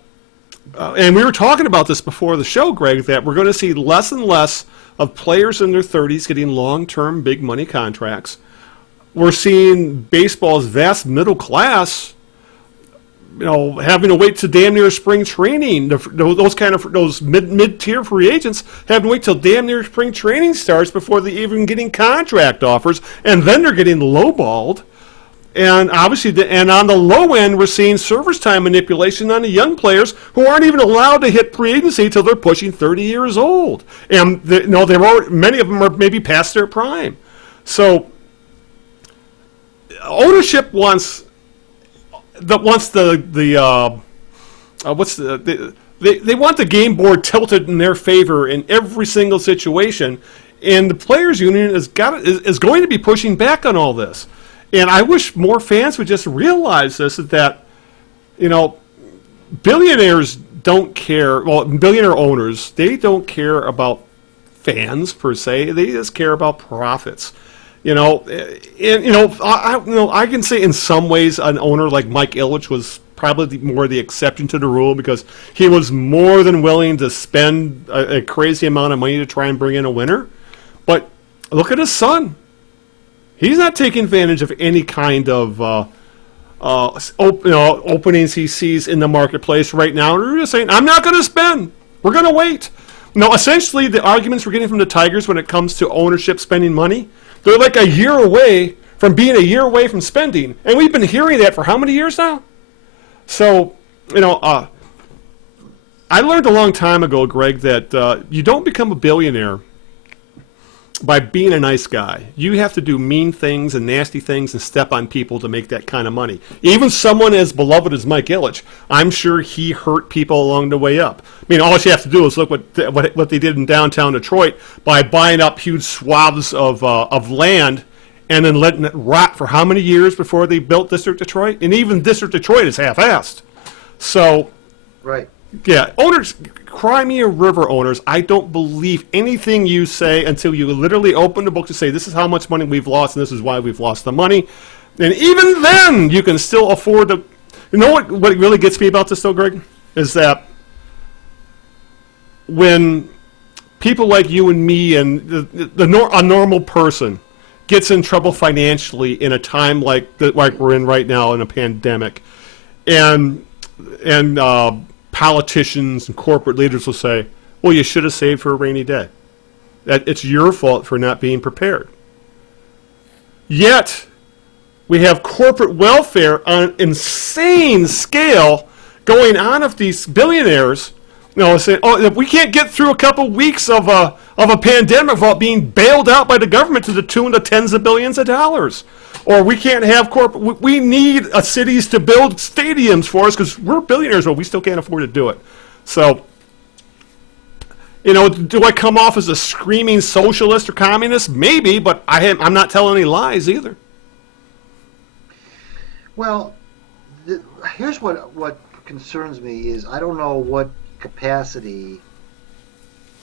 And we were talking about this before the show, Greg, that we're going to see less and less of players in their 30s getting long-term big money contracts. We're seeing baseball's vast middle class, having to wait to damn near spring training. Those mid-tier free agents having to wait till damn near spring training starts before they're even getting contract offers, and then they're getting lowballed. And obviously, and on the low end, we're seeing service time manipulation on the young players who aren't even allowed to hit free agency until they're pushing 30 years old. And many of them are maybe past their prime. So ownership wants they want the game board tilted in their favor in every single situation, and the players' union is going to be pushing back on all this. And I wish more fans would just realize this, that, billionaires don't care. Well, billionaire owners, they don't care about fans per se. They just care about profits. I can say in some ways an owner like Mike Ilitch was probably more the exception to the rule, because he was more than willing to spend a crazy amount of money to try and bring in a winner. But look at his son. He's not taking advantage of any kind of openings he sees in the marketplace right now. We're just saying, I'm not going to spend. We're going to wait. Essentially, the arguments we're getting from the Tigers when it comes to ownership spending money, they're like a year away from being a year away from spending. And we've been hearing that for how many years now? So, I learned a long time ago, Greg, that you don't become a billionaire by being a nice guy. You have to do mean things and nasty things and step on people to make that kind of money. Even someone as beloved as Mike Ilitch, I'm sure he hurt people along the way up. I mean, all you have to do is look what they did in downtown Detroit by buying up huge swaths of land and then letting it rot for how many years before they built District Detroit? And even District Detroit is half-assed. So, right. Yeah, owners, Crimea River owners, I don't believe anything you say until you literally open the book to say this is how much money we've lost and this is why we've lost the money. And even then, you can still afford to. You know what really gets me about this, though, Greg? Is that when people like you and me and a normal person gets in trouble financially in a time like we're in right now in a pandemic, and politicians and corporate leaders will say, well, you should have saved for a rainy day. That it's your fault for not being prepared. Yet, we have corporate welfare on an insane scale going on of these billionaires, saying, oh, if we can't get through a couple weeks of a pandemic without being bailed out by the government to the tune of tens of billions of dollars. Or we can't have we need cities to build stadiums for us because we're billionaires, but we still can't afford to do it. So, do I come off as a screaming socialist or communist? Maybe, but I'm not telling any lies either. Well, here's what concerns me is I don't know what capacity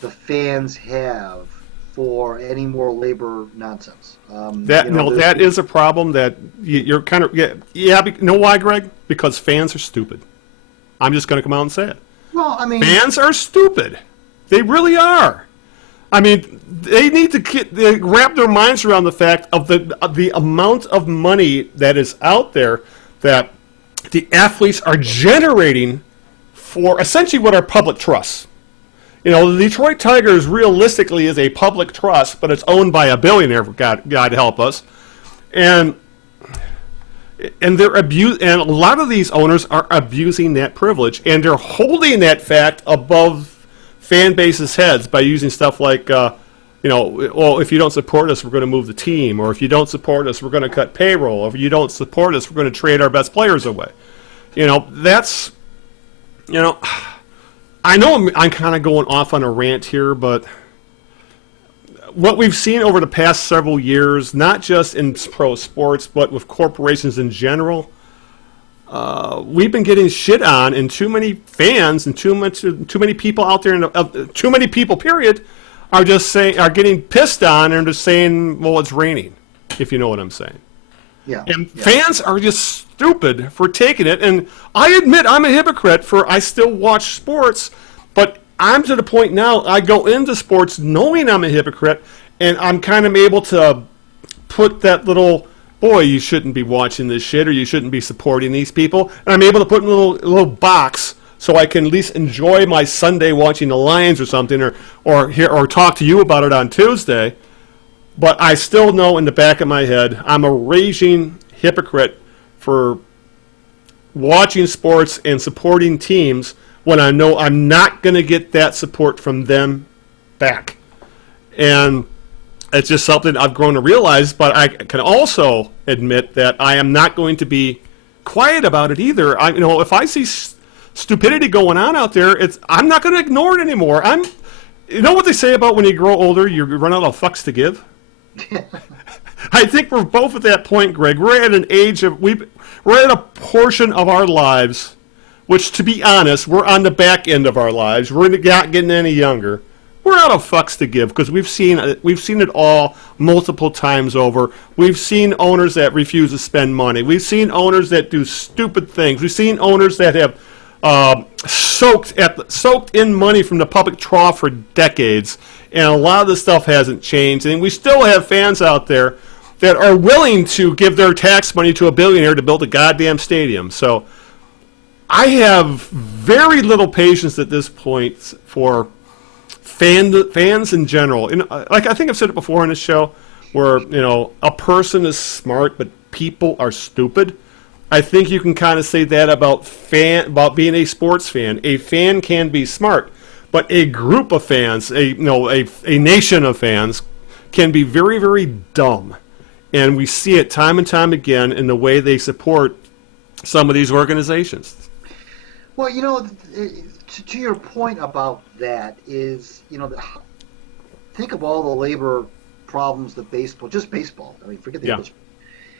the fans have for any more labor nonsense. That is a problem that you're kind of you know why, Greg? Because fans are stupid. I'm just going to come out and say it. Well, I mean, fans are stupid. They really are. I mean, they need to wrap their minds around the fact of the amount of money that is out there that the athletes are generating for essentially what are public trusts. The Detroit Tigers realistically is a public trust, but it's owned by a billionaire, God help us. And they're and a lot of these owners are abusing that privilege, and they're holding that fact above fan bases' heads by using stuff like, well, if you don't support us, we're going to move the team, or if you don't support us, we're going to cut payroll, or if you don't support us, we're going to trade our best players away. That's, I know I'm kind of going off on a rant here, but what we've seen over the past several years, not just in pro sports, but with corporations in general, we've been getting shit on, and too many fans and too many people out there, too many people, period, are getting pissed on and just saying, well, it's raining, if you know what I'm saying. Yeah. And fans are just stupid for taking it. And I admit I'm a hypocrite I still watch sports, but I'm to the point now I go into sports knowing I'm a hypocrite, and I'm kind of able to put that little, boy, you shouldn't be watching this shit, or you shouldn't be supporting these people. And I'm able to put in a little box so I can at least enjoy my Sunday watching the Lions or something, or talk to you about it on Tuesday. But I still know in the back of my head I'm a raging hypocrite for watching sports and supporting teams when I know I'm not going to get that support from them back. And it's just something I've grown to realize, but I can also admit that I am not going to be quiet about it either. If I see stupidity going on out there, I'm not going to ignore it anymore. You know what they say about when you grow older, you run out of fucks to give? I think we're both at that point, Greg. We're at an age we're at a portion of our lives, which, to be honest, we're on the back end of our lives. We're not getting any younger. We're out of fucks to give because we've seen it all multiple times over. We've seen owners that refuse to spend money. We've seen owners that do stupid things. We've seen owners that have soaked in money from the public trough for decades, and a lot of the stuff hasn't changed. And we still have fans out there that are willing to give their tax money to a billionaire to build a goddamn stadium. So I have very little patience at this point for fans in general. Like I think I've said it before on this show, where a person is smart but people are stupid. I think you can kind of say that about being a sports fan. A fan can be smart, but a group of fans, a nation of fans, can be very, very dumb, and we see it time and time again in the way they support some of these organizations. Well, to your point about that is, think of all the labor problems that just baseball. I mean, forget the others.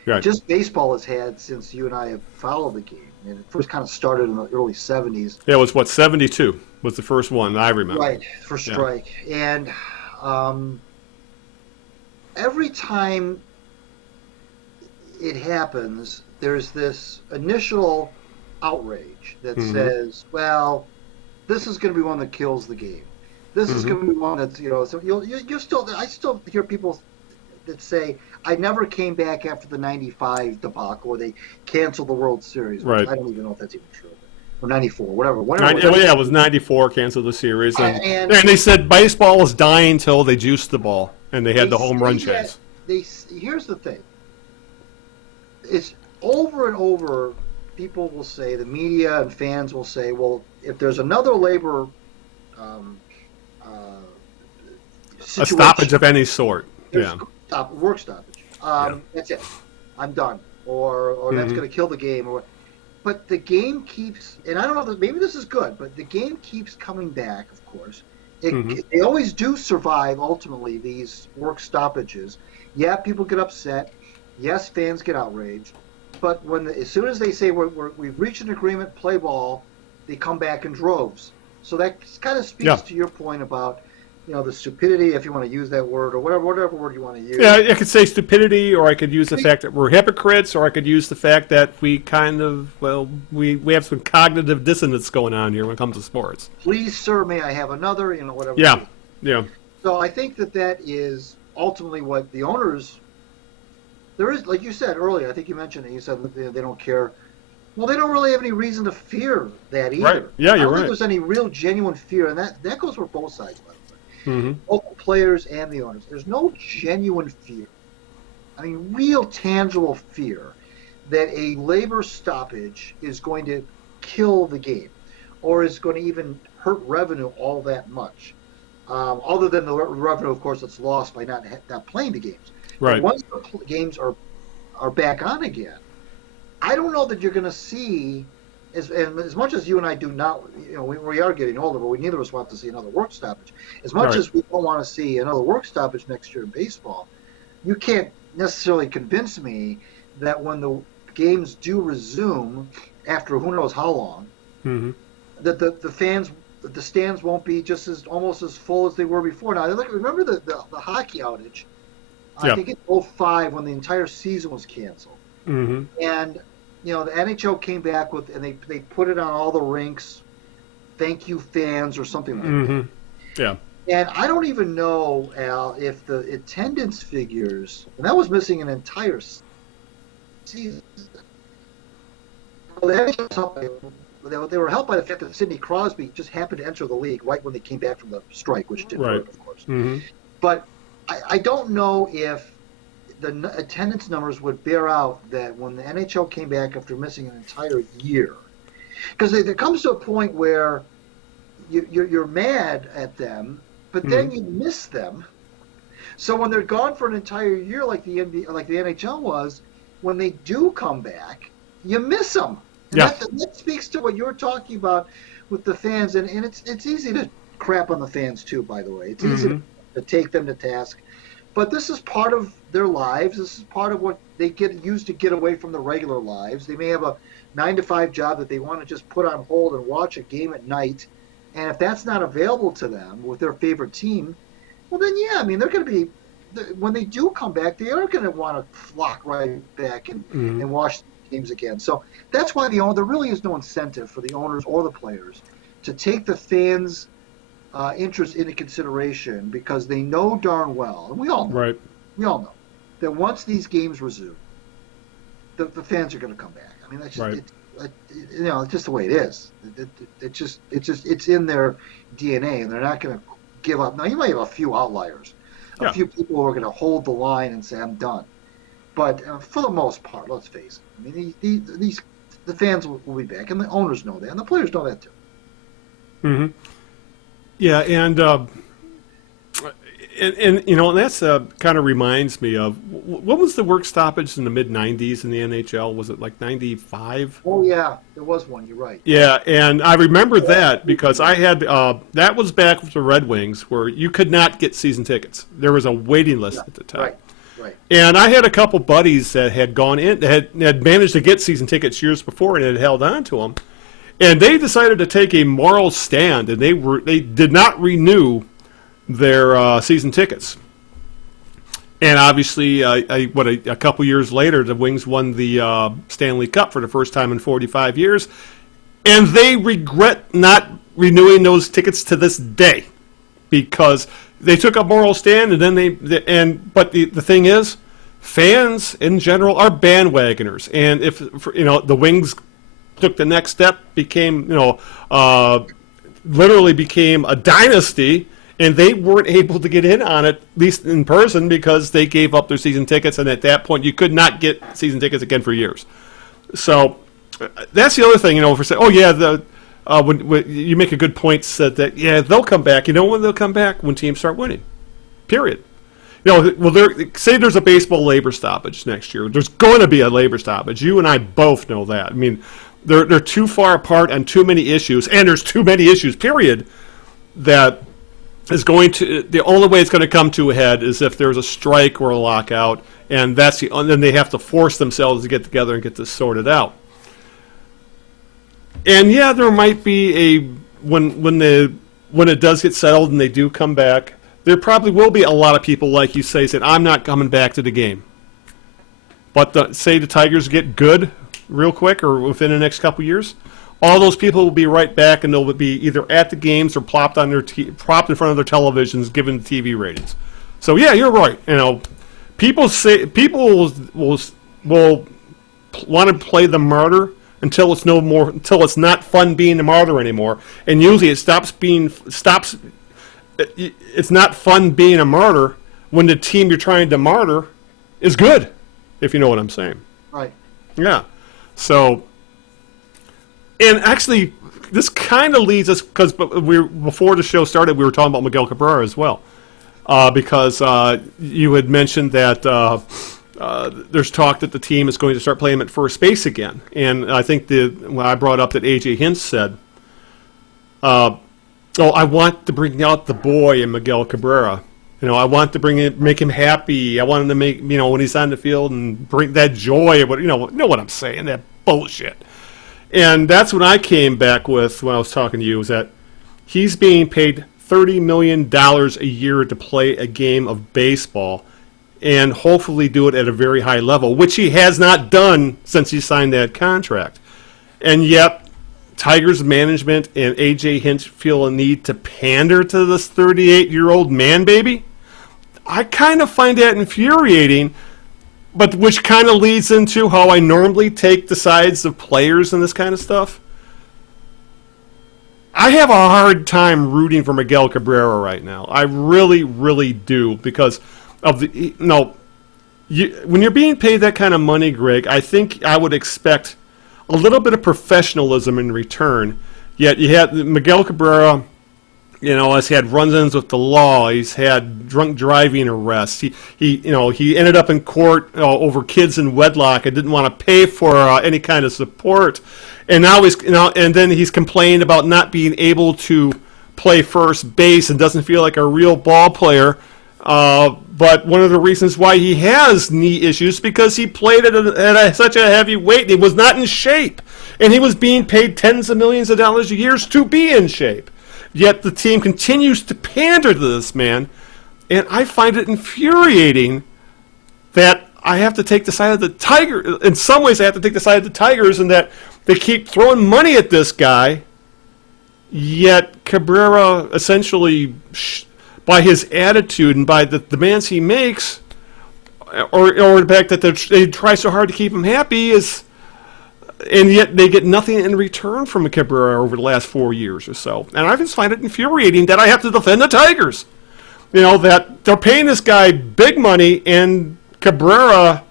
Right. Just baseball has had since you and I have followed the game. And it first kind of started in the early 70s. Yeah, it was 72 was the first one I remember. Right, for strike. Yeah. And every time it happens, there's this initial outrage that says, well, this is going to be one that kills the game. This is going to be one that's, so I still hear people that say, I never came back after the 95 debacle where they canceled the World Series. Right. I don't even know if that's even true. Or 94, whatever. It was 94, canceled the series. And they said baseball was dying until they juiced the ball, and they had the home run chase. Here's the thing. It's over and over, people will say, the media and fans will say, well, if there's another labor situation, a stoppage of any sort. Work stoppage. That's it. I'm done. Or that's going to kill the game. But the game keeps, and I don't know, maybe this is good, but the game keeps coming back, of course. They always do survive, ultimately, these work stoppages. Yeah, people get upset. Yes, fans get outraged. But as soon as they say we've reached an agreement, play ball, they come back in droves. So that kind of speaks to your point about the stupidity, if you want to use that word, or whatever word you want to use. Yeah, I could say stupidity, or I could use the fact that we're hypocrites, or I could use the fact that we kind of, we have some cognitive dissonance going on here when it comes to sports. Please, sir, may I have another, whatever. Yeah. So I think that is ultimately what the owners, there is, like you said earlier, I think you mentioned it, you said they don't care. Well, they don't really have any reason to fear that either. Right. Yeah, you're I don't right. think there's any real genuine fear, and that goes for both sides, by the way. Both the players and the owners. There's no genuine fear. I mean, real tangible fear that a labor stoppage is going to kill the game or is going to even hurt revenue all that much. Other than the revenue, of course, that's lost by not playing the games. Right. But once the games are back on again, I don't know that you're going to see, as much as you and I do not, we are getting older, but neither of us want to see another work stoppage. As much as we don't want to see another work stoppage next year in baseball, you can't necessarily convince me that when the games do resume after who knows how long, that the stands won't be almost as full as they were before. Now, remember the hockey outage? I think in 2005 when the entire season was canceled, and the NHL came back and they put it on all the rinks. Thank you, fans, or something like that. Yeah. And I don't even know, Al, if the attendance figures, and that was missing an entire season. Well, they were helped by the fact that Sidney Crosby just happened to enter the league right when they came back from the strike, which didn't hurt, of course. But I don't know if the attendance numbers would bear out that when the NHL came back after missing an entire year. Because there comes to a point where you're mad at them, but then you miss them. So when they're gone for an entire year, like the NHL was, when they do come back, you miss them. And that speaks to what you're talking about with the fans, and it's easy to crap on the fans too. By the way, it's easy to take them to task, but this is part of their lives. This is part of what they used to get away from the regular lives. They may have a 9-to-5 job that they want to just put on hold and watch a game at night. And if that's not available to them with their favorite team, well, then, they're going to be, when they do come back, they are going to want to flock right back and watch games again. So that's why there really is no incentive for the owners or the players to take the fans' interest into consideration, because they know darn well, and we all know, that once these games resume, the fans are going to come back. I mean, that's just, it's just the way it is. It's in their DNA, and they're not going to give up. Now, you might have a few outliers, a few people who are going to hold the line and say, I'm done. But for the most part, let's face it. I mean, the fans will be back, and the owners know that, and the players know that too. Mm-hmm. Yeah, and you know, and that's kind of reminds me of what was the work stoppage in the mid '90s in the NHL? Was it like '95? Oh yeah, there was one. You're right. Yeah, and I remember that because I had that was back with the Red Wings where you could not get season tickets. There was a waiting list at the time. Right. Right. And I had a couple buddies that had gone in, had managed to get season tickets years before and had held on to them. And they decided to take a moral stand, and they did not renew their season tickets. And obviously, a couple years later, the Wings won the Stanley Cup for the first time in 45 years, and they regret not renewing those tickets to this day because they took a moral stand, and then but the thing is, fans in general are bandwagoners, and if the Wings took the next step, became literally became a dynasty, and they weren't able to get in on it, at least in person, because they gave up their season tickets, and at that point you could not get season tickets again for years. So that's the other thing, for saying, oh yeah, when you make a good point, said that yeah, they'll come back. You know when they'll come back? When teams start winning. Period. Say there's a baseball labor stoppage next year. There's going to be a labor stoppage. You and I both know that. I mean, they're too far apart on too many issues, and there's too many issues. Period. That is going to the only way it's going to come to a head is if there's a strike or a lockout, and then they have to force themselves to get together and get this sorted out. And yeah, there might be when it does get settled and they do come back, there probably will be a lot of people, like you say, saying, I'm not coming back to the game. But say the Tigers get good real quick or within the next couple years, all those people will be right back, and they'll be either at the games or propped in front of their televisions, given the TV ratings. So yeah, you're right. People will want to play the martyr until it's not fun being a martyr anymore, and usually it's not fun being a martyr when the team you're trying to martyr is good, if you know what I'm saying. Right. Yeah. So, and actually, this kind of leads us, because before the show started, we were talking about Miguel Cabrera as well, because you had mentioned that there's talk that the team is going to start playing him at first base again, and I think when I brought up that A.J. Hinch said, I want to bring out the boy in Miguel Cabrera. I want to make him happy. I want him to make, when he's on the field and bring that joy. But know what I'm saying? That bullshit. And that's what I came back with when I was talking to you, is that he's being paid $30 million a year to play a game of baseball and hopefully do it at a very high level, which he has not done since he signed that contract. And yet, Tigers management and A.J. Hinch feel a need to pander to this 38-year-old man baby. I kind of find that infuriating, but which kind of leads into how I normally take the sides of players and this kind of stuff. I have a hard time rooting for Miguel Cabrera right now. I really, really do, because of when you're being paid that kind of money, Greg, I think I would expect a little bit of professionalism in return. Yet you had Miguel Cabrera, has had run-ins with the law. He's had drunk driving arrests. He ended up in court over kids in wedlock and didn't want to pay for any kind of support. And now and then he's complained about not being able to play first base and doesn't feel like a real ball player. But one of the reasons why he has knee issues is because he played at such a heavy weight. And he was not in shape. And he was being paid tens of millions of dollars a year to be in shape. Yet the team continues to pander to this man. And I find it infuriating that I have to take the side of the Tigers. In some ways, I have to take the side of the Tigers, and that they keep throwing money at this guy. Yet Cabrera essentially, by his attitude and by the demands he makes, or the fact that they try so hard to keep him happy, and yet they get nothing in return from Cabrera over the last 4 years or so. And I just find it infuriating that I have to defend the Tigers. That they're paying this guy big money, and Cabrera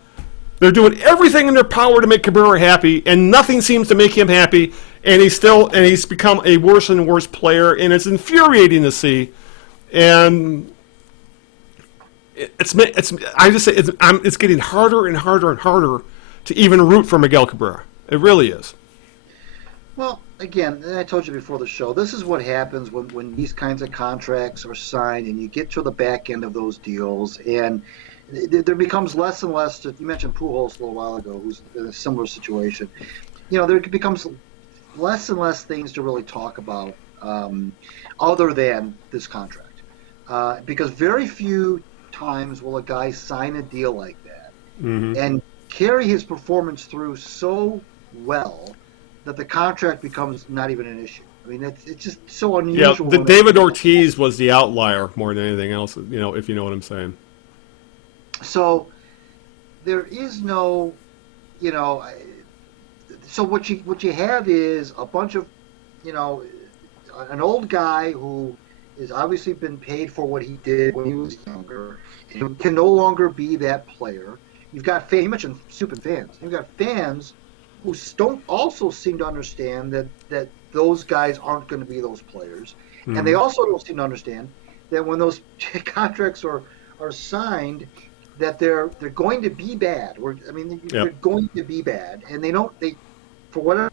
They're doing everything in their power to make Cabrera happy, and nothing seems to make him happy. And he's become a worse and worse player, and it's infuriating to see. And it's getting harder and harder and harder to even root for Miguel Cabrera. It really is. Well, again, I told you before the show, this is what happens when these kinds of contracts are signed and you get to the back end of those deals, and there becomes less and less. You mentioned Pujols a little while ago, who's in a similar situation. There becomes less and less things to really talk about other than this contract. Because very few times will a guy sign a deal like that and carry his performance through so well that the contract becomes not even an issue. I mean, it's just so unusual. Yeah, David Ortiz was the outlier more than anything else, if you know what I'm saying. So there is no, so what you have is a bunch of, an old guy who has obviously been paid for what he did when he was younger, and can no longer be that player. You've got fans, you mentioned stupid fans. You've got fans who don't also seem to understand that those guys aren't going to be those players. And they also don't seem to understand that when those contracts are signed, that they're going to be bad. They're going to be bad. And they for whatever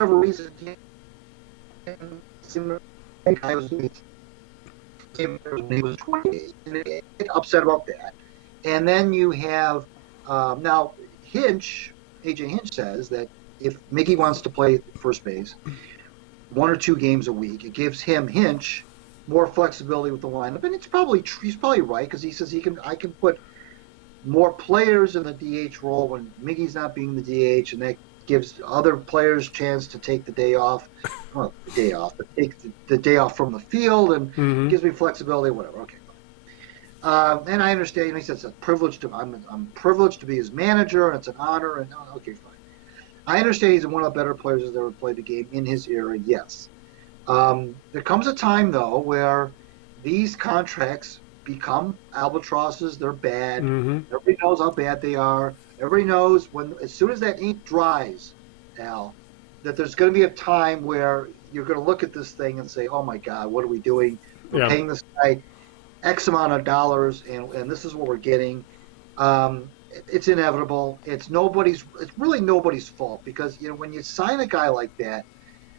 reason, I was when he was 28, and they get upset about that. And then you have now AJ Hinch says that if Mickey wants to play first base 1 or 2 games a week, it gives Hinch more flexibility with the lineup, and he's probably right, because he says I can put more players in the DH role when Mickey's not being the DH, and that gives other players chance to take the day off, but take the day off from the field, and gives me flexibility, whatever. Okay. And I understand. He says it's a privilege I'm privileged to be his manager, and it's an honor. And okay, fine. I understand he's one of the better players that's ever played the game in his era. Yes. There comes a time though where these contracts become albatrosses. They're bad. Everybody knows how bad they are. Everybody knows as soon as that ink dries, Al, that there's going to be a time where you're going to look at this thing and say, "Oh my God, what are we doing? We're paying this guy X amount of dollars, and this is what we're getting." It's inevitable. It's really nobody's fault, because when you sign a guy like that,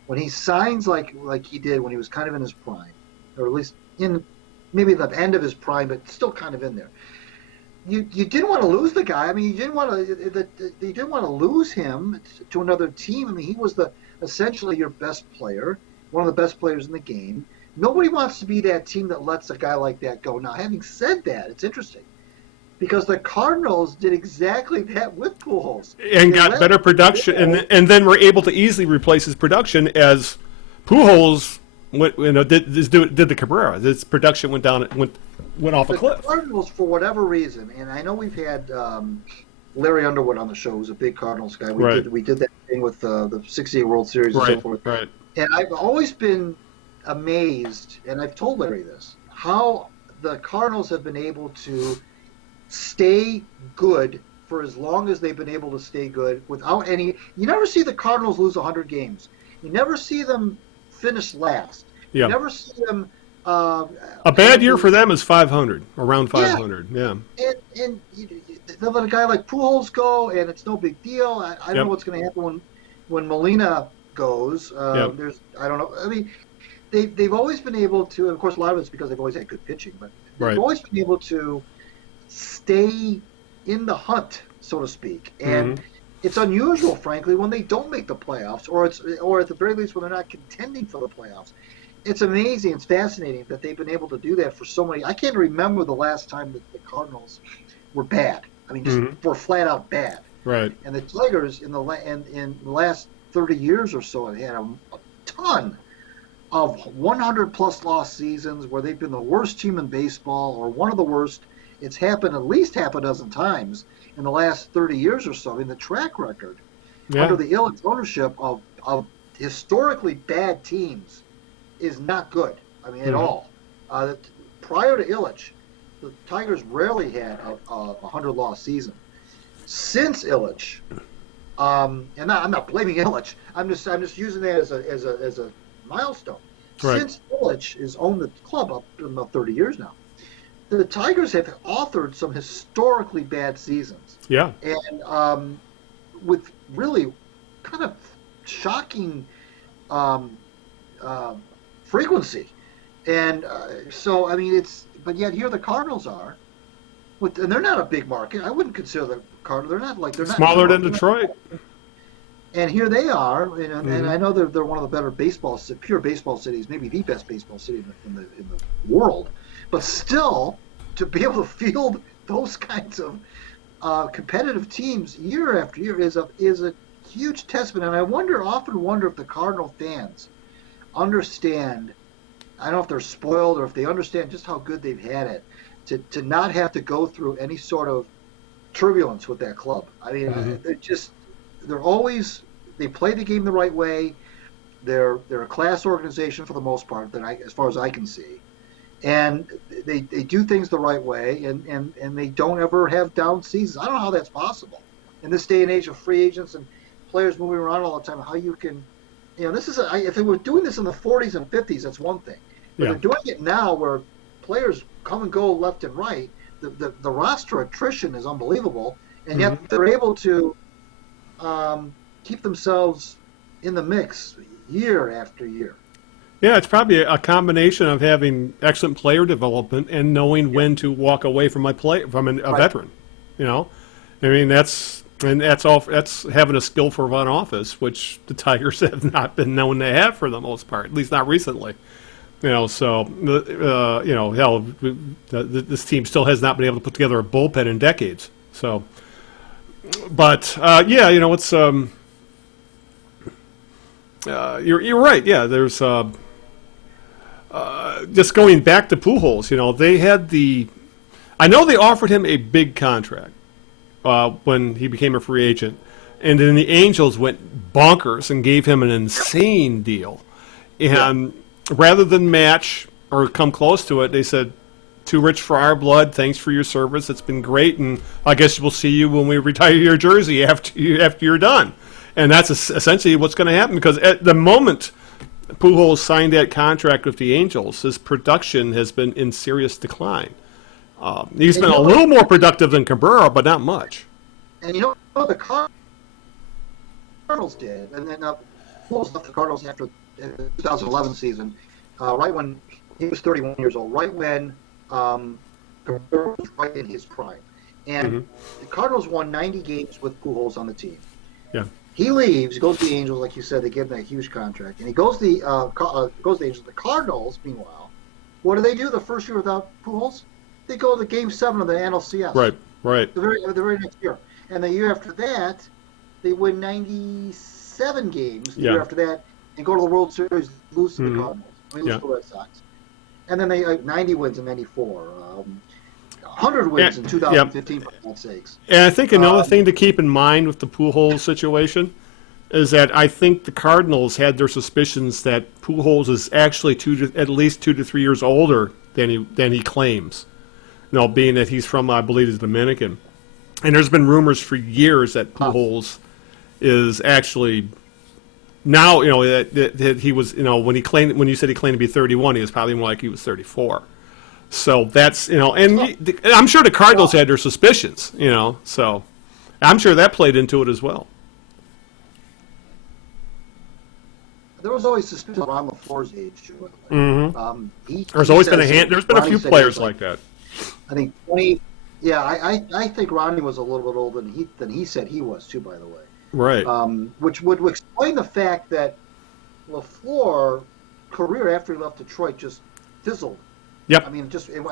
when he signs like he did when he was kind of in his prime, or at least in maybe the end of his prime, but still kind of in there, you didn't want to lose the guy. I mean, you didn't want to lose him to another team. I mean, he was essentially your best player, one of the best players in the game. Nobody wants to be that team that lets a guy like that go. Now, having said that, it's interesting, because the Cardinals did exactly that with Pujols. And got better production, and then were able to easily replace his production as Pujols did the Cabrera. His production went off a cliff. The Cardinals, for whatever reason, and I know we've had Larry Underwood on the show, who's a big Cardinals guy. We did that thing with the 68 World Series and so forth. Right. And I've always been amazed, and I've told Larry this, how the Cardinals have been able to stay good for as long as they've been able to stay good without any. You never see the Cardinals lose 100 games. You never see them finish last. You never see them. A bad year for them is 500, around 500. Yeah. And they let a guy like Pujols go, and it's no big deal. I don't know what's going to happen when Molina goes. I don't know. I mean, they've always been able to, and of course a lot of it's because they've always had good pitching, but they've always been able to stay in the hunt, so to speak. And it's unusual, frankly, when they don't make the playoffs, or at the very least when they're not contending for the playoffs. It's amazing, it's fascinating that they've been able to do that for so many. I can't remember the last time that the Cardinals were bad. I mean, just were flat out bad. Right. And the Tigers in the last 30 years or so have had a ton of 100-plus loss seasons where they've been the worst team in baseball, or one of the worst. It's happened at least half a dozen times in the last 30 years or so. I mean, the track record under the Illich ownership of historically bad teams is not good. I mean, at all. Prior to Illich, the Tigers rarely had a 100-loss season. since Illich, and I'm not blaming Illich. I'm just using that as a milestone. Right. Since Illich has owned the club up to about 30 years now, the Tigers have authored some historically bad seasons. Yeah. And with really kind of shocking frequency. And so, I mean, but yet here the Cardinals are, and they're not a big market. I wouldn't consider the Cardinals. They're not Smaller than Detroit. And here they are, and I know they're one of the better pure baseball cities, maybe the best baseball city in the world. But still, to be able to field those kinds of competitive teams year after year is a huge testament. And I often wonder if the Cardinal fans understand. I don't know if they're spoiled or if they understand just how good they've had it to not have to go through any sort of turbulence with that club. I mean, they play the game the right way. They're a class organization for the most part, as far as I can see, and they do things the right way, and they don't ever have down seasons. I don't know how that's possible in this day and age of free agents and players moving around all the time. How you can, if they were doing this in the 40s and 50s, that's one thing. But they're doing it now, where players come and go left and right. The roster attrition is unbelievable, and yet they're able to keep themselves in the mix year after year. Yeah, it's probably a combination of having excellent player development and knowing when to walk away from a veteran. I mean, that's having a skill for front office, which the Tigers have not been known to have for the most part, at least not recently. So hell, this team still has not been able to put together a bullpen in decades. So, but it's you're right. Yeah, there's just going back to Pujols. They had I know they offered him a big contract when he became a free agent, and then the Angels went bonkers and gave him an insane deal, and rather than match or come close to it, they said, "Too rich for our blood. Thanks for your service. It's been great, and I guess we'll see you when we retire your jersey after you're done." And that's essentially what's going to happen, because at the moment Pujols signed that contract with the Angels, his production has been in serious decline. He's been a little more productive than Cabrera, but not much. And the Cardinals did, and then Pujols left the Cardinals after the 2011 season, right when he was 31 years old, right when Cabrera was right in his prime. And the Cardinals won 90 games with Pujols on the team. Yeah. He leaves, goes to the Angels, like you said. They give him that huge contract, and he goes to the Angels. The Cardinals, meanwhile, what do they do the first year without Pujols? They go to Game 7 of the NLCS. Right. The very next year, and the year after that, they win 97 games. The year after that, and go to the World Series, lose to the Cardinals. Lose to the Red Sox, and then they 90 wins in '94. 100 wins in 2015, for God's sakes. And I think another thing to keep in mind with the Pujols situation is that I think the Cardinals had their suspicions that Pujols is actually at least 2 to 3 years older than he claims. Being that he's from, I believe, the Dominican. And there's been rumors for years that Pujols is actually now, that he was, when you said he claimed to be 31, he was probably more like he was 34. So that's, and I'm sure the Cardinals had their suspicions, so I'm sure that played into it as well. There was always suspicion of Ron LaFleur's age, too. There's been a few players like that. I think 20. Yeah, I think Ronnie was a little bit older than he said he was too. By the way, right. Which would explain the fact that LaFleur career after he left Detroit just fizzled. Yep. I mean,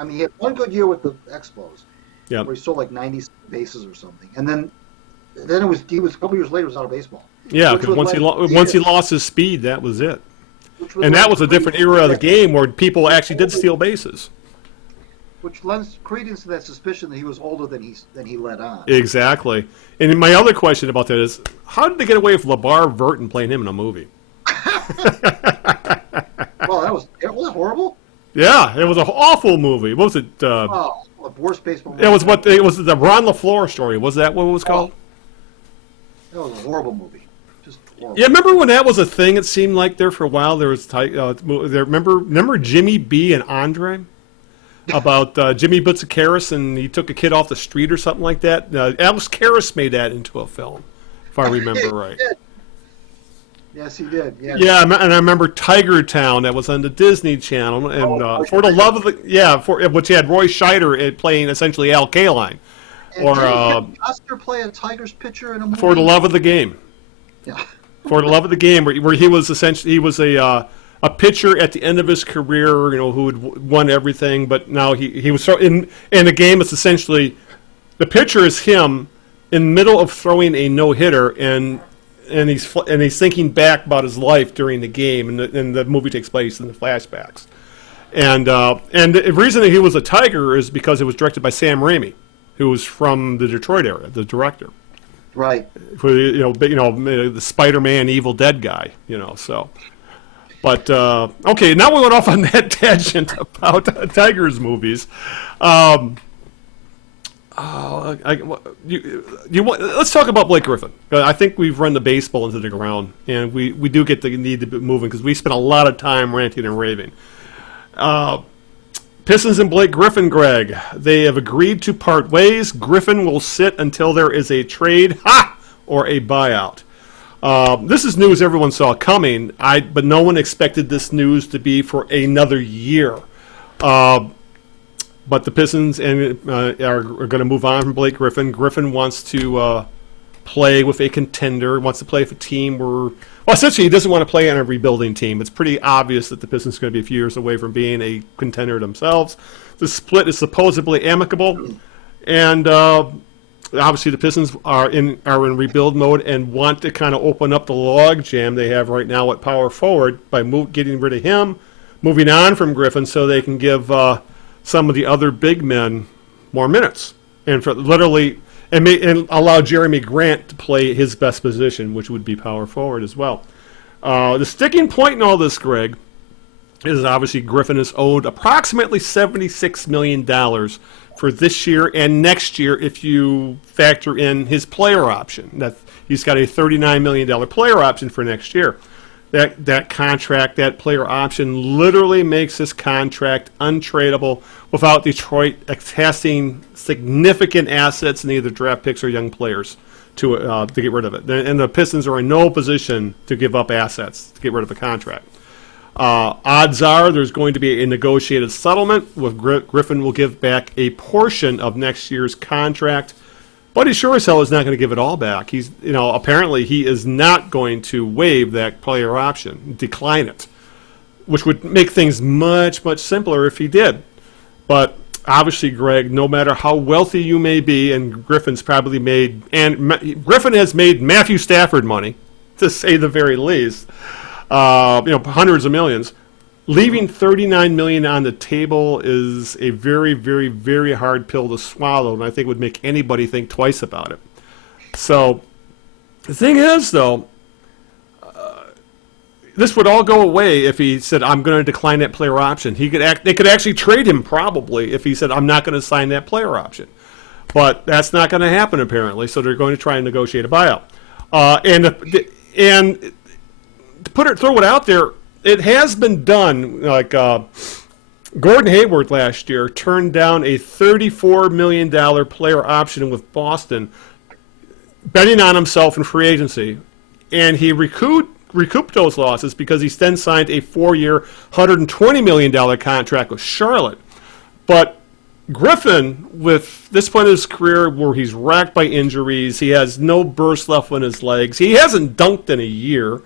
he had one good year with the Expos, where he sold like 90 bases or something, and then he was a couple years later was out of baseball. Yeah, because once he lost his speed, that was it. And that was a different era of the game where people actually did steal bases. Which lends credence to that suspicion that he was older than he let on. Exactly. And my other question about that is, how did they get away with LeVar Burton playing him in a movie? Well, was that horrible? Yeah, it was an awful movie. What was it? worst baseball movie. It was the Ron LaFleur story. Was that what it was called? That was a horrible movie. Just horrible. Yeah, remember when that was a thing? It seemed like there for a while. There was remember Jimmy B and Andre about Jimmy Butsukaris, and he took a kid off the street or something like that. Alex Karras made that into a film, if I remember right. Yes, he did. Yes. Yeah, and I remember Tiger Town that was on the Disney Channel, and For the Love of the which had Roy Scheider playing essentially Al Kaline, and or did Oscar play a Tigers pitcher in a movie? For the Love of the Game. Yeah. For the Love of the Game, where he was a pitcher at the end of his career, who had won everything, but now he was in the game. It's essentially the pitcher is him in the middle of throwing a no hitter, and he's thinking back about his life during the game, and the movie takes place in the flashbacks. And the reason that he was a Tiger is because it was directed by Sam Raimi, who was from the Detroit area, the director. Right. For the Spider-Man Evil Dead guy, so. But okay, now we went off on that tangent about Tigers movies. Let's talk about Blake Griffin. I think we've run the baseball into the ground, and we do need to be moving because we spent a lot of time ranting and raving. Pistons and Blake Griffin, Greg, they have agreed to part ways. Griffin will sit until there is a trade, or a buyout. This is news everyone saw coming, but no one expected this news to be for another year. But the Pistons are going to move on from Blake Griffin. Griffin wants to play with a contender, wants to play with a team essentially he doesn't want to play on a rebuilding team. It's pretty obvious that the Pistons are going to be a few years away from being a contender themselves. The split is supposedly amicable, and obviously the Pistons are in rebuild mode and want to kind of open up the log jam they have right now at power forward by getting rid of him, moving on from Griffin so they can give some of the other big men more minutes, and allow Jeremy Grant to play his best position, which would be power forward as well. The sticking point in all this, Greg, is obviously Griffin is owed approximately $76 million for this year and next year if you factor in his player option. That he's got a $39 million player option for next year. That contract, that player option, literally makes this contract untradeable without Detroit casting significant assets in either draft picks or young players to get rid of it. And the Pistons are in no position to give up assets to get rid of the contract. Odds are there's going to be a negotiated settlement with Griffin will give back a portion of next year's contract. But he sure as hell is not going to give it all back. He's, apparently he is not going to waive that player option, decline it, which would make things much, much simpler if he did. But obviously, Greg, no matter how wealthy you may be, and Griffin's probably Griffin has made Matthew Stafford money, to say the very least, hundreds of millions. Leaving $39 million on the table is a very, very, very hard pill to swallow, and I think would make anybody think twice about it. So the thing is, though, this would all go away if he said, "I'm going to decline that player option." They could actually trade him probably if he said, "I'm not going to sign that player option." But that's not going to happen apparently. So they're going to try and negotiate a buyout. And to throw it out there. It has been done, like Gordon Hayward last year turned down a $34 million player option with Boston, betting on himself in free agency, and he recouped those losses because he then signed a 4-year, $120 million contract with Charlotte. But Griffin, with this point in his career where he's racked by injuries, he has no burst left in his legs, he hasn't dunked in a year.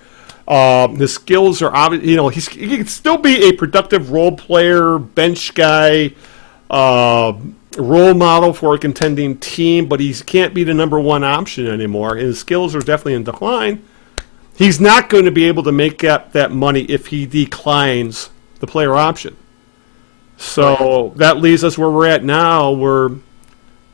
His skills are obvious. He can still be a productive role player, bench guy, role model for a contending team, but he can't be the number one option anymore. And his skills are definitely in decline. He's not going to be able to make up that money if he declines the player option. So that leaves us where we're at now, where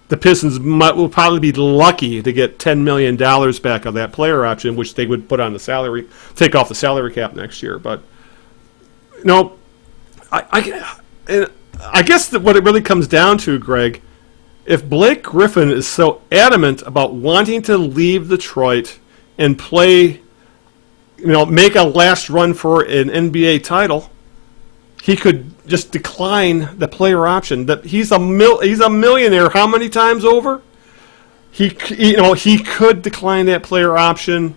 the Pistons will probably be lucky to get $10 million back on that player option, which they would put on the salary, take off the salary cap next year. But, I guess that what it really comes down to, Greg, if Blake Griffin is so adamant about wanting to leave Detroit and play, make a last run for an NBA title, he could just decline the player option. That he's a millionaire. How many times over? He could decline that player option,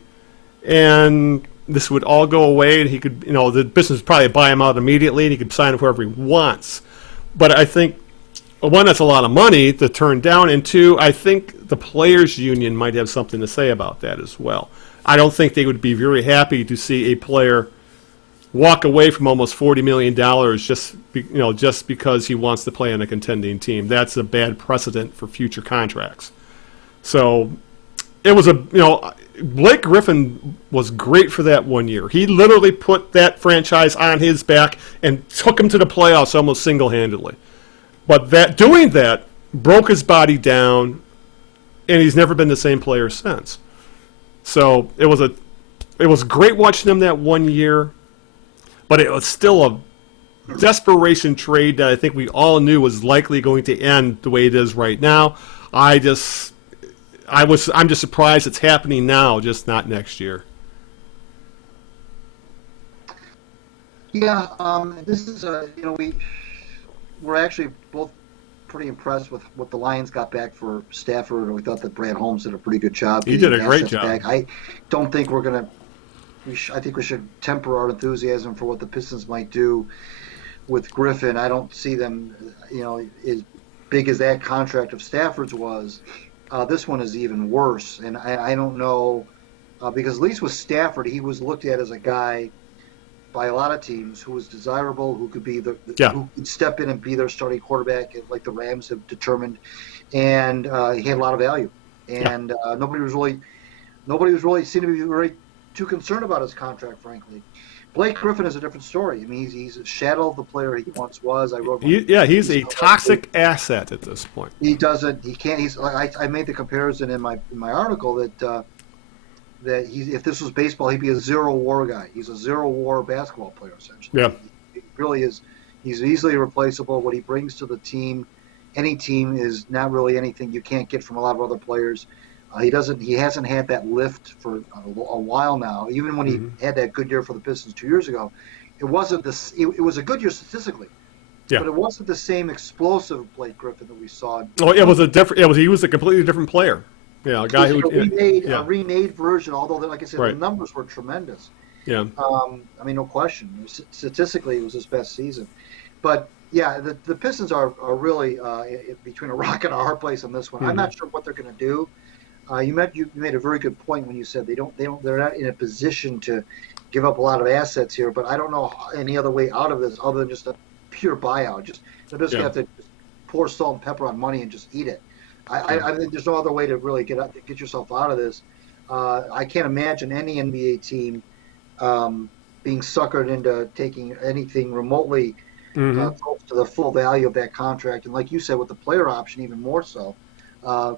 and this would all go away. And he could, the business would probably buy him out immediately, and he could sign whoever he wants. But I think, one, that's a lot of money to turn down, and two, I think the players' union might have something to say about that as well. I don't think they would be very happy to see a player walk away from almost $40 million just because he wants to play on a contending team. That's a bad precedent for future contracts. So it was Blake Griffin was great for that 1 year. He literally put that franchise on his back and took him to the playoffs almost single-handedly. But doing that broke his body down, and he's never been the same player since. So it was great watching him that 1 year, but it was still a desperation trade that I think we all knew was likely going to end the way it is right now. I'm just surprised it's happening now, just not next year. Yeah, this is we're actually both pretty impressed with what the Lions got back for Stafford. We thought that Brad Holmes did a pretty good job. He did a great job. Back. I don't think we're gonna. I think we should temper our enthusiasm for what the Pistons might do with Griffin. I don't see them, as big as that contract of Stafford's was. This one is even worse, and I don't know because at least with Stafford, he was looked at as a guy by a lot of teams who was desirable, who could be who could step in and be their starting quarterback, like the Rams have determined, and he had a lot of value, and nobody was really seemed to be very too concerned about his contract, frankly. Blake Griffin is a different story. I mean, he's a shadow of the player he once was. He's a toxic asset at this point. He can't. I made the comparison in my article that if this was baseball, he'd be a zero-WAR guy. He's a zero-WAR basketball player, essentially. Yeah. He really is. He's easily replaceable. What he brings to the team, any team, is not really anything you can't get from a lot of other players. He hasn't had that lift for a while now. Even when he had that good year for the Pistons 2 years ago, it wasn't this. It was a good year statistically, but it wasn't the same explosive Blake Griffin that we saw. Oh, it was a different. He was a completely different player. Yeah, a guy who a remade version. Although, like I said, right. The numbers were tremendous. Yeah. I mean, no question. Statistically, it was his best season. But yeah, the Pistons are really between a rock and a hard place on this one. I'm not sure what they're going to do. You made a very good point when you said they're not in a position to give up a lot of assets here. But I don't know any other way out of this other than just a pure buyout. They're just going to have to pour salt and pepper on money and just eat it. I think there's no other way to really get yourself out of this. I can't imagine any NBA team being suckered into taking anything remotely close to the full value of that contract. And like you said, with the player option, even more so.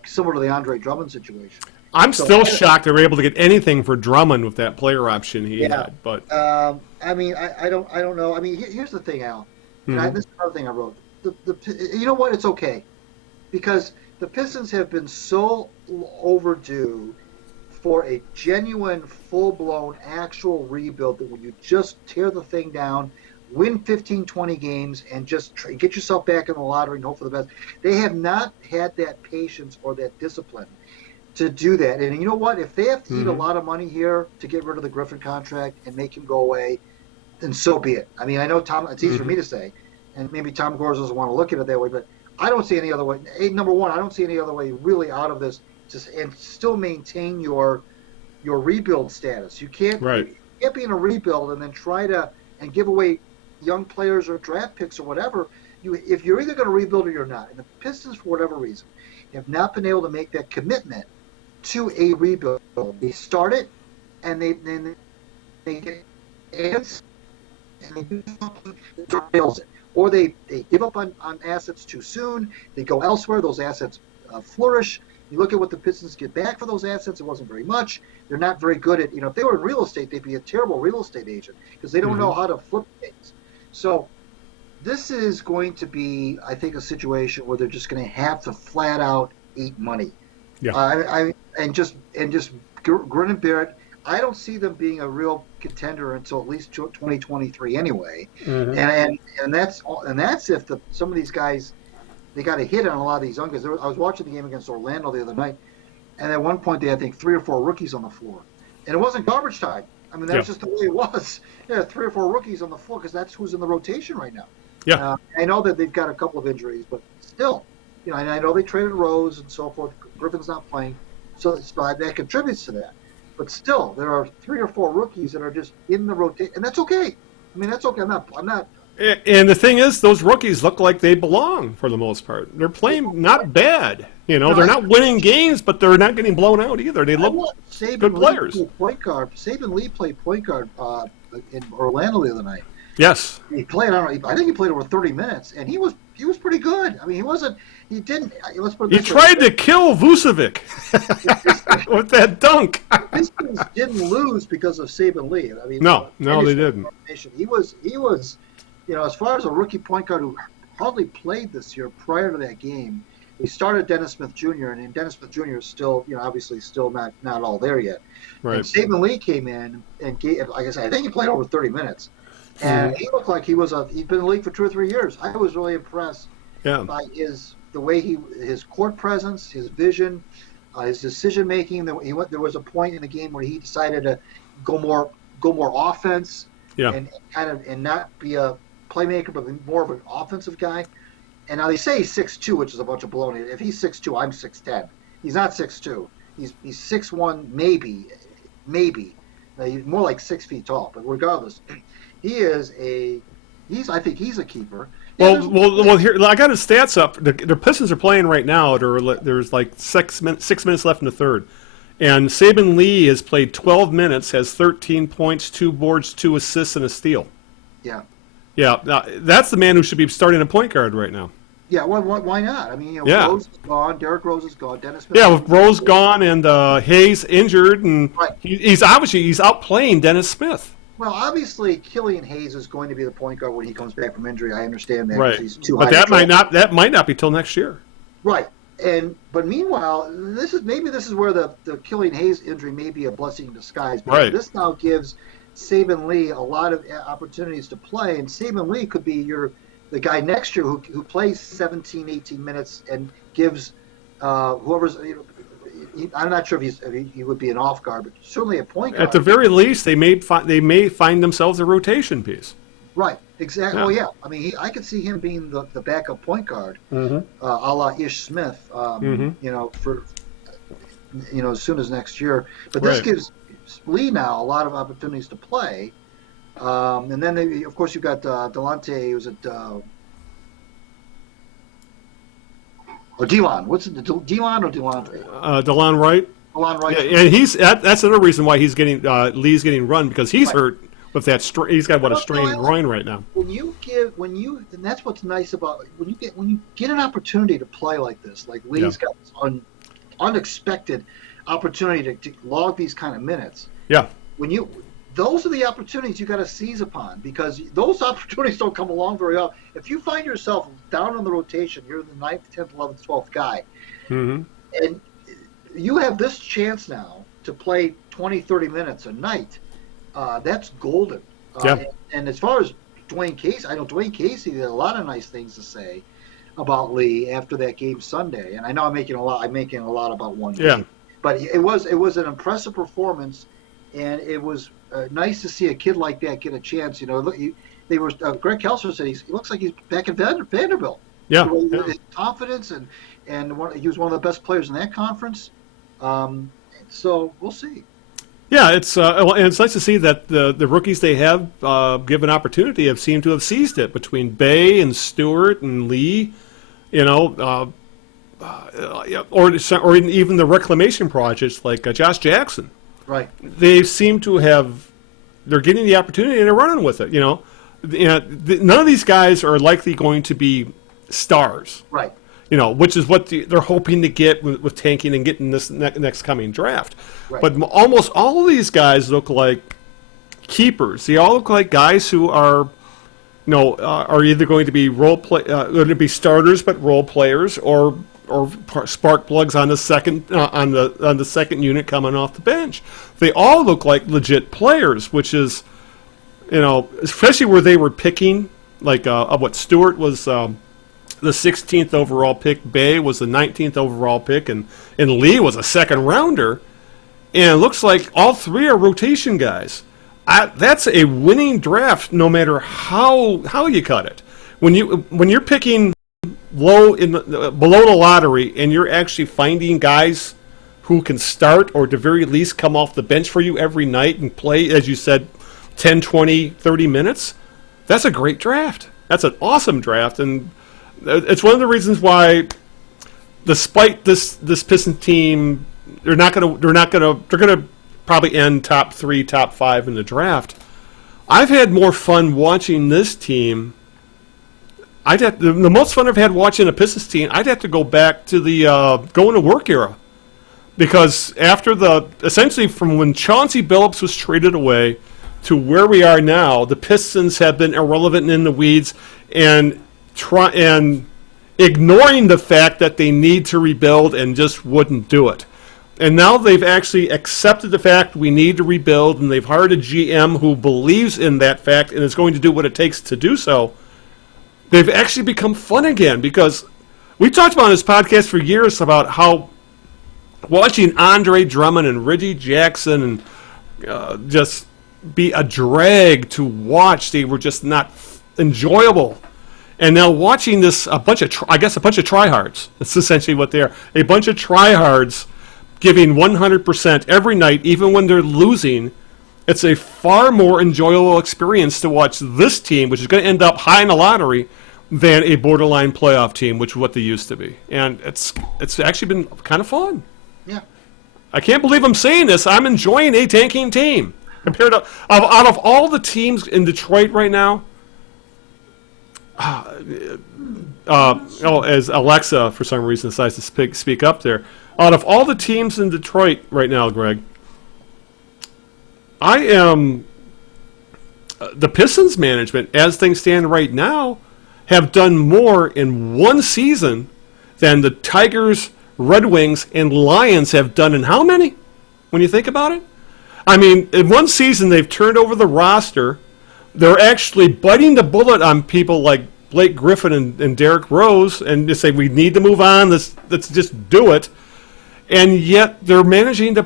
Similar to the Andre Drummond situation. I'm still shocked they were able to get anything for Drummond with that player option he had. But I mean, I don't know. I mean, here's the thing, Al. And this is another thing I wrote. You know what? It's okay, because the Pistons have been so overdue for a genuine, full-blown, actual rebuild that when you just tear the thing down, win 15, 20 games, and just get yourself back in the lottery and hope for the best. They have not had that patience or that discipline to do that. And you know what? If they have to eat a lot of money here to get rid of the Griffin contract and make him go away, then so be it. I mean, I know it's easy for me to say, and maybe Tom Gores doesn't want to look at it that way, but I don't see any other way. Number one, I don't see any other way really out of this and still maintain your rebuild status. You can't be in a rebuild and then try to and give away young players or draft picks or whatever. If you're either going to rebuild or you're not, and the Pistons, for whatever reason, have not been able to make that commitment to a rebuild. They start it, and they get ants, and they do something that fails it. Or they give up on assets too soon. They go elsewhere. Those assets flourish. You look at what the Pistons get back for those assets. It wasn't very much. They're not very good at, if they were in real estate, they'd be a terrible real estate agent because they don't know how to flip things. So this is going to be, I think, a situation where they're just going to have to flat out eat money. Yeah. And just grin and bear it. I don't see them being a real contender until at least 2023 anyway. Mm-hmm. And that's if some of these guys, they got a hit on a lot of these young guys. I was watching the game against Orlando the other night, and at one point they had, I think, 3 or 4 rookies on the floor, and it wasn't garbage time. I mean, that's just the way it was. Yeah, 3 or 4 rookies on the floor because that's who's in the rotation right now. Yeah. I know that they've got a couple of injuries, but still, and I know they traded Rose and so forth. Griffin's not playing, so that contributes to that. But still, there are 3 or 4 rookies that are just in the rotation, and that's okay. I mean, that's okay. I'm not. And the thing is, those rookies look like they belong for the most part. They're playing not bad. They're not winning games, but they're not getting blown out either. They look good players. Saban Lee played point guard in Orlando the other night. Yes. He played. I think he played over 30 minutes, and he was pretty good. I mean, he wasn't. He didn't. Let's put it He this tried way. to kill Vucevic with that dunk. These teams didn't lose because of Saban Lee. I mean, No, they didn't. He was. As far as a rookie point guard who hardly played this year prior to that game, we started Dennis Smith Jr. and Dennis Smith Jr. is still, obviously still not all there yet. Right. And Saban Lee came in and gave, like I said, I think he played over 30 minutes, and he looked like he'd been in the league for 2 or 3 years. I was really impressed by the way his court presence, his vision, his decision making. There was a point in the game where he decided to go more offense, and not be a playmaker, but more of an offensive guy. And now they say he's 6'2", which is a bunch of baloney. If he's 6'2", I'm 6'10". He's not 6'2". He's 6'1", maybe. He's more like 6 feet tall. But regardless, I think he's a keeper. Well, here I got his stats up. The Pistons are playing right now. There's like 6 minutes left in the third. And Saban Lee has played 12 minutes, has 13 points, 2 boards, 2 assists, and a steal. Yeah. Yeah, that's the man who should be starting a point guard right now. Yeah, why not? I mean, Rose is gone, Derrick Rose is gone, Dennis Smith. Yeah, with Rose gone and Hayes injured, and he's outplaying Dennis Smith. Well, obviously, Killian Hayes is going to be the point guard when he comes back from injury. I understand that. Right, He's too but high that might not be till next year. Right, but meanwhile, this is where the Killian Hayes injury may be a blessing in disguise. Because this now gives Saban Lee a lot of opportunities to play, and Saban Lee could be the guy next year who plays 17, 18 minutes and gives whoever's. I'm not sure if he would be an off guard, but certainly a point guard. At the very least, they may find themselves a rotation piece. Right. Exactly. Yeah. Well, yeah. I mean, I could see him being the backup point guard, a la Ish Smith. For as soon as next year. But this gives Lee now a lot of opportunities to play. And then, of course, you've got Delonte. Was it or Delon? What's it? Delon or Delonte? Delon Wright. Delon Wright. Yeah, and that's another reason why he's getting Lee's getting run because he's hurt with that. He's got a strained groin right now. And that's what's nice about when you get an opportunity to play like this, like Lee's got this unexpected opportunity to log these kind of minutes. Yeah. Those are the opportunities you got to seize upon because those opportunities don't come along very often. If you find yourself down on the rotation, you're the 9th, 10th, 11th, 12th guy, and you have this chance now to play 20, 30 minutes a night. That's golden. And as far as Dwayne Casey, I know Dwayne Casey had a lot of nice things to say about Lee after that game Sunday. And I know I'm making a lot about one game. But it was an impressive performance, and it was nice to see a kid like that get a chance. Greg Kelser said he looks like he's back at Vanderbilt. Yeah, his confidence and he was one of the best players in that conference. So we'll see. Yeah, it's nice to see that the rookies they have given opportunity have seemed to have seized it between Bay and Stewart and Lee, or even the reclamation projects like Josh Jackson. Right. They seem to have. They're getting the opportunity and they're running with it. None of these guys are likely going to be stars. Right. Which is what they're hoping to get with tanking and getting this next coming draft. Right. But almost all of these guys look like keepers. They all look like guys who are, are either going to be going to be starters but role players, or spark plugs on the second on the second unit coming off the bench. They all look like legit players, which is, especially where they were picking, like what Stewart was the 16th overall pick, Bay was the 19th overall pick, and Lee was a second rounder. And it looks like all three are rotation guys. That's a winning draft, no matter how you cut it. When you're picking below the lottery, and you're actually finding guys who can start, or at the very least come off the bench for you every night and play, as you said, 10, 20, 30 minutes, that's a great draft. That's an awesome draft, and it's one of the reasons why, despite this Pistons team, they're gonna probably end top 3, top 5 in the draft. I've had more fun watching this team. The most fun I've had watching a Pistons team, I'd have to go back to the going to work era, because after essentially from when Chauncey Billups was traded away to where we are now, the Pistons have been irrelevant and in the weeds, and ignoring the fact that they need to rebuild and just wouldn't do it. And now they've actually accepted the fact we need to rebuild, and they've hired a GM who believes in that fact and is going to do what it takes to do so. They've actually become fun again, because we talked about on this podcast for years about how watching Andre Drummond and Reggie Jackson and just be a drag to watch. They were just not enjoyable. And now watching this, a bunch of tryhards. That's essentially what they are. A bunch of tryhards giving 100% every night, even when they're losing. It's a far more enjoyable experience to watch this team, which is going to end up high in the lottery, than a borderline playoff team, which is what they used to be. And it's actually been kind of fun. Yeah. I can't believe I'm saying this. I'm enjoying a tanking team. Compared to out of all the teams in Detroit right now, as Alexa for some reason decides to speak up there, out of all the teams in Detroit right now, Greg, I am the Pistons management, as things stand right now, have done more in one season than the Tigers, Red Wings, and Lions have done in how many? When you think about it? I mean, in one season they've turned over the roster. They're actually biting the bullet on people like Blake Griffin and Derrick Rose, and just say, we need to move on, let's just do it. And yet they're managing to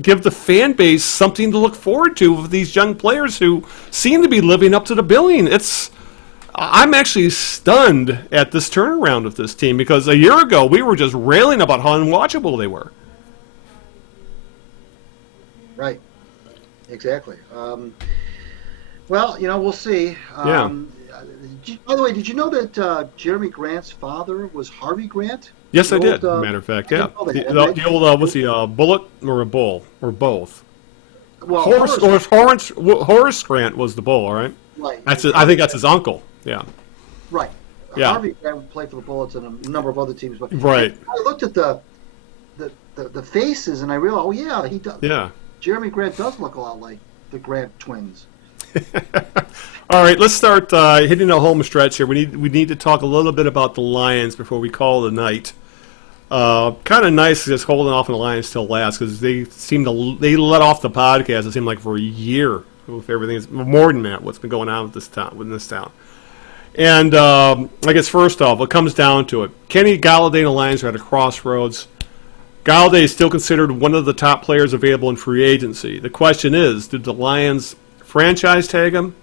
give the fan base something to look forward to with these young players who seem to be living up to the billing. I'm actually stunned at this turnaround of this team, because a year ago we were just railing about how unwatchable they were. Right. Exactly. Well, we'll see. Yeah. By the way, did you know that Jeremy Grant's father was Harvey Grant? Yes, I did. Matter of fact, yeah. The old was he a bullet or a bull or both? Well, Horace Grant was the bull, all right? Right. I think that's his uncle. Yeah. Right. Yeah. Harvey Grant played for the Bullets and a number of other teams. But right. I looked at the faces, and I realized, oh yeah, he does. Yeah. Jeremy Grant does look a lot like the Grant twins. All right, let's start hitting the home stretch here. We need to talk a little bit about the Lions before we call it a night. Kind of nice just holding off on the Lions till last, because they let off the podcast. It seemed like for a year with everything. It's more than that. What's been going on with this town? And I guess first off, it comes down to it. Kenny Galladay and the Lions are at a crossroads. Galladay is still considered one of the top players available in free agency. The question is, did the Lions franchise tag him?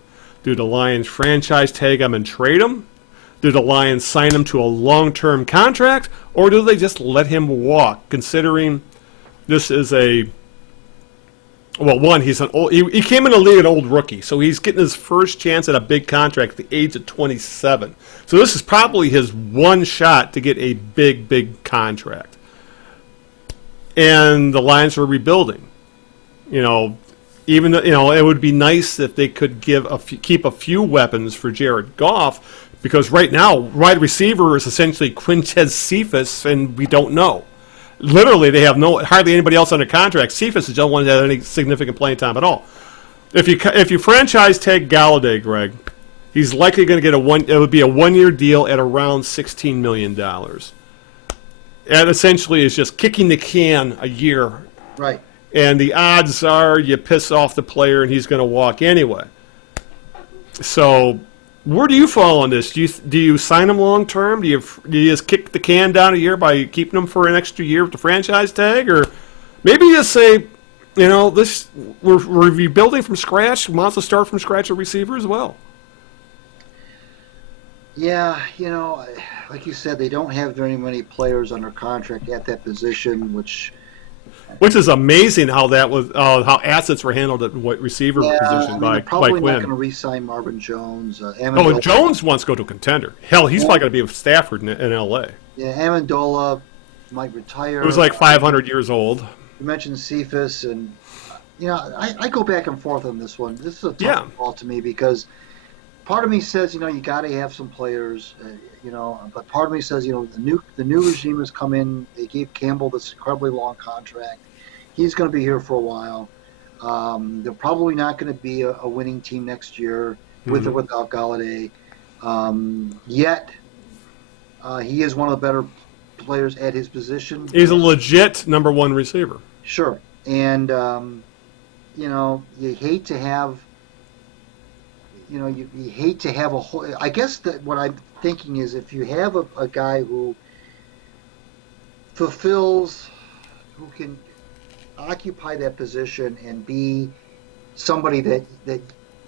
Do the Lions franchise tag him and trade him? Do the Lions sign him to a long-term contract? Or do they just let him walk, considering this is one, he's an old, he came in the league an old rookie, so he's getting his first chance at a big contract at the age of 27. So this is probably his one shot to get a big, big contract. And the Lions are rebuilding. Even it would be nice if they could keep a few weapons for Jared Goff, because right now wide receiver is essentially Quintez Cephas, and we don't know. Literally, they have hardly anybody else under contract. Cephas is the only one that has any significant playing time at all. If you franchise tag Galladay, Greg, he's likely going to get it would be a 1-year deal at around $16 million. And essentially is just kicking the can a year. Right. And the odds are you piss off the player and he's going to walk anyway. So where do you fall on this? Do you sign him long term? Do you just kick the can down a year by keeping him for an extra year with the franchise tag? Or maybe you just say, we're rebuilding from scratch. We might as well start from scratch at receiver as well. Yeah, like you said, they don't have very many players under contract at that position, which is amazing how that was how assets were handled at receiver position by they're probably not Quinn. going to re-sign Marvin Jones. Jones wants to go to a contender. Hell, he's probably going to be with Stafford in L.A. Yeah, Amendola might retire. He was like 500 years old. You mentioned Cephas, and I go back and forth on this one. This is a tough call to me because part of me says you got to have some players, but part of me says the new regime has come in. They gave Campbell this incredibly long contract. He's going to be here for a while. They're probably not going to be a winning team next year with or without Galladay. Yet he is one of the better players at his position. He's a legit number one receiver. Sure, and you hate to have. You hate to have a whole. I guess that what I'm thinking is if you have a guy who fulfills, who can occupy that position and be somebody that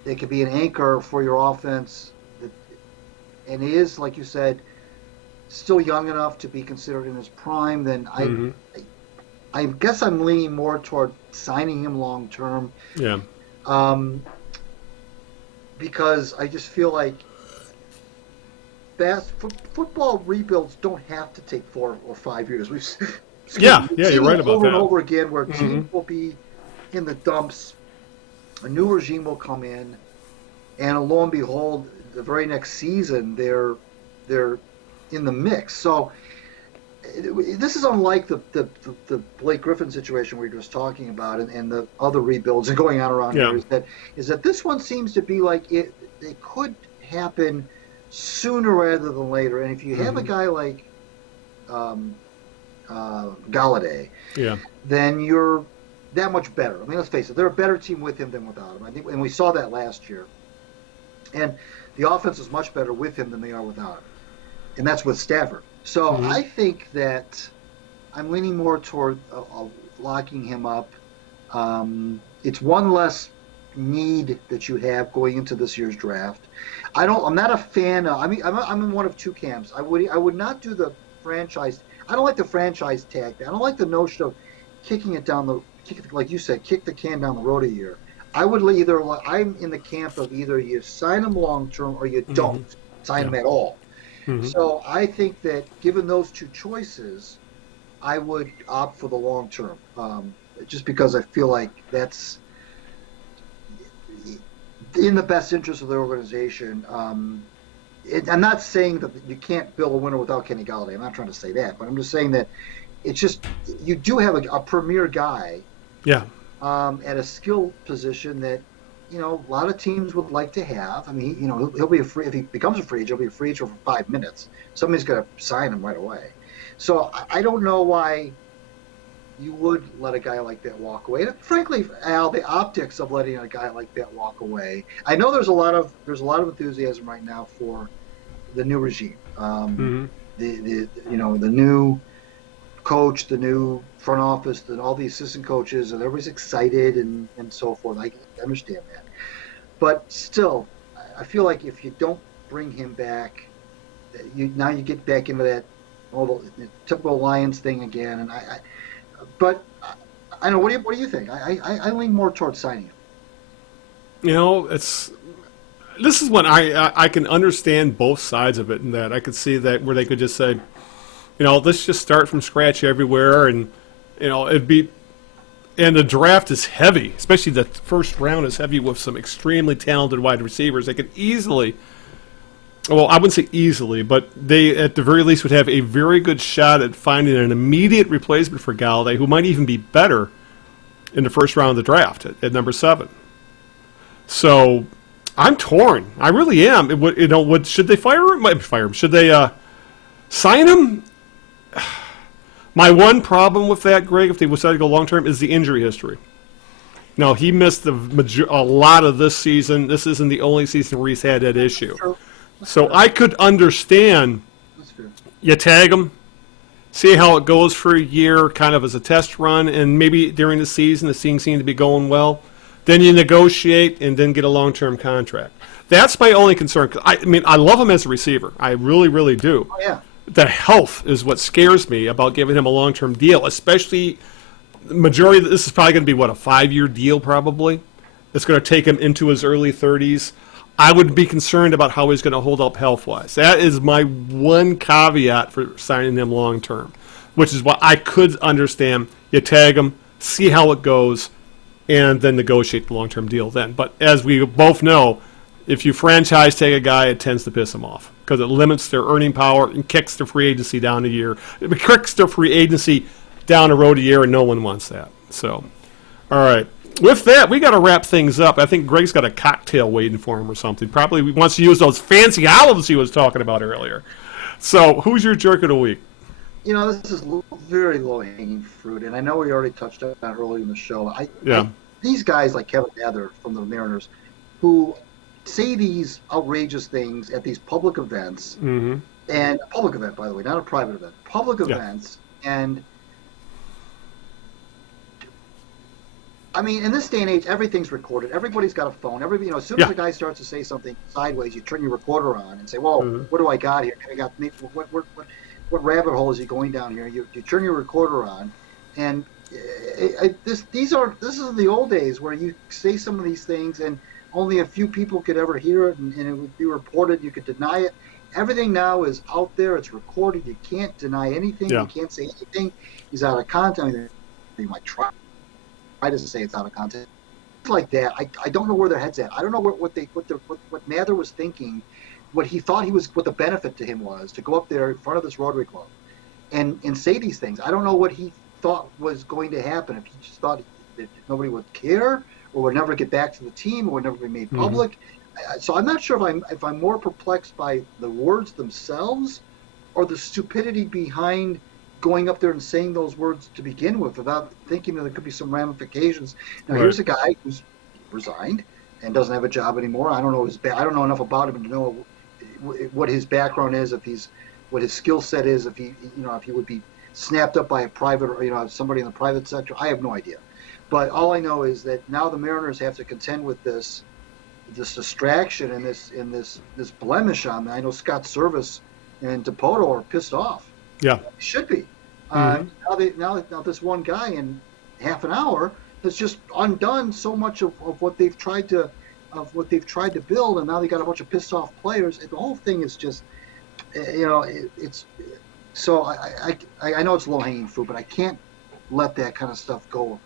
could be an anchor for your offense, and is, like you said, still young enough to be considered in his prime, then I guess I'm leaning more toward signing him long term. Yeah. Because I just feel like football rebuilds don't have to take 4 or 5 years. We've seen you're right about over that. and over again where teams will be in the dumps, a new regime will come in, and lo and behold, the very next season they're in the mix. So this is unlike the Blake Griffin situation we were just talking about, and the other rebuilds going on around here. Is that this one seems to be like it could happen sooner rather than later. And if you have a guy like Galladay, then you're that much better. I mean, let's face it, they're a better team with him than without him. I think, and we saw that last year. And the offense is much better with him than they are without him, and that's with Stafford. So I think that I'm leaning more toward locking him up. It's one less need that you have going into this year's draft. I'm not a fan of. I'm in one of two camps. I would not do the franchise. I don't like the franchise tag. I don't like the notion of kicking it down like you said, kick the can down the road a year. I'm in the camp of either you sign him long term or you don't sign him at all. So I think that given those two choices, I would opt for the long term, just because I feel like that's in the best interest of the organization. I'm not saying that you can't build a winner without Kenny Galladay. I'm not trying to say that, but I'm just saying that it's just you do have a premier guy at a skill position that a lot of teams would like to have. I mean, he'll be if he becomes a free agent, he'll be a free agent for 5 minutes. Somebody's going to sign him right away. So I don't know why you would let a guy like that walk away. And frankly, Al, the optics of letting a guy like that walk away. I know there's a lot of enthusiasm right now for the new regime. The new coach, the new front office, all the assistant coaches, and everybody's excited and so forth. I understand that. But still, I feel like if you don't bring him back, you get back into that typical Lions thing again. And I don't know. What do you think? I lean more towards signing him. This is when I can understand both sides of it, in that I could see that where they could just say, let's just start from scratch everywhere, and and the draft is heavy, especially the first round is heavy with some extremely talented wide receivers. They could easily, well, I wouldn't say easily, but they at the very least would have a very good shot at finding an immediate replacement for Galladay, who might even be better in the first round of the draft at number 7. So I'm torn. I really am. Should they fire him? Might fire him. Should they sign him? My one problem with that, Greg, if they decide to go long term, is the injury history. No, he missed a lot of this season. This isn't the only season where he's had that issue. So I could understand you tag him, see how it goes for a year, kind of as a test run, and maybe during the season seemed to be going well. Then you negotiate and then get a long-term contract. That's my only concern. I mean, I love him as a receiver. I really, really do. Oh, yeah. The health is what scares me about giving him a long-term deal, especially the majority of this is probably going to be, a 5-year deal probably. It's going to take him into his early 30s. I would be concerned about how he's going to hold up health-wise. That is my one caveat for signing him long-term, which is why I could understand you tag him, see how it goes, and then negotiate the long-term deal then. But as we both know, if you franchise tag a guy, it tends to piss him off because it limits their earning power and kicks the free agency down a year. It kicks the free agency down the road a year, and no one wants that. So, all right. With that, we got to wrap things up. I think Greg's got a cocktail waiting for him or something. Probably he wants to use those fancy olives he was talking about earlier. So, who's your jerk of the week? This is very low-hanging fruit, and I know we already touched on it earlier in the show. These guys like Kevin Mather from the Mariners who say these outrageous things at these public events, and a public event, by the way, not a private event, public events, and I mean, in this day and age, everything's recorded. Everybody's got a phone. As soon as a guy starts to say something sideways, you turn your recorder on and say, "Whoa, what do I got here? I got me. What rabbit hole is he going down here?" You turn your recorder on, and this is the old days where you say some of these things and only a few people could ever hear it, and it would be reported. You could deny it. Everything now is out there. It's recorded. You can't deny anything. You can't say anything. He's out of content. I mean, you might try to say it's out of context. It's like that. I don't know where their head's at. I don't know what Mather was thinking, what he thought what the benefit to him was to go up there in front of this Rotary Club and say these things. I don't know what he thought was going to happen. If he just thought that nobody would care or would never get back to the team or would never be made public. So I'm not sure if I'm more perplexed by the words themselves or the stupidity behind going up there and saying those words to begin with without thinking that there could be some ramifications. Now, here's a guy who's resigned and doesn't have a job anymore. I don't know I don't know enough about him to know what his background is, what his skill set is, if he would be snapped up by a private or somebody in the private sector. I have no idea. But all I know is that now the Mariners have to contend with this distraction and this blemish on them. I know Scott Service and DePoto are pissed off. Yeah, should be. Now this one guy in half an hour has just undone so much of what they've tried to build, and now they got a bunch of pissed off players. The whole thing is just, it's. So I know it's low hanging fruit, but I can't let that kind of stuff go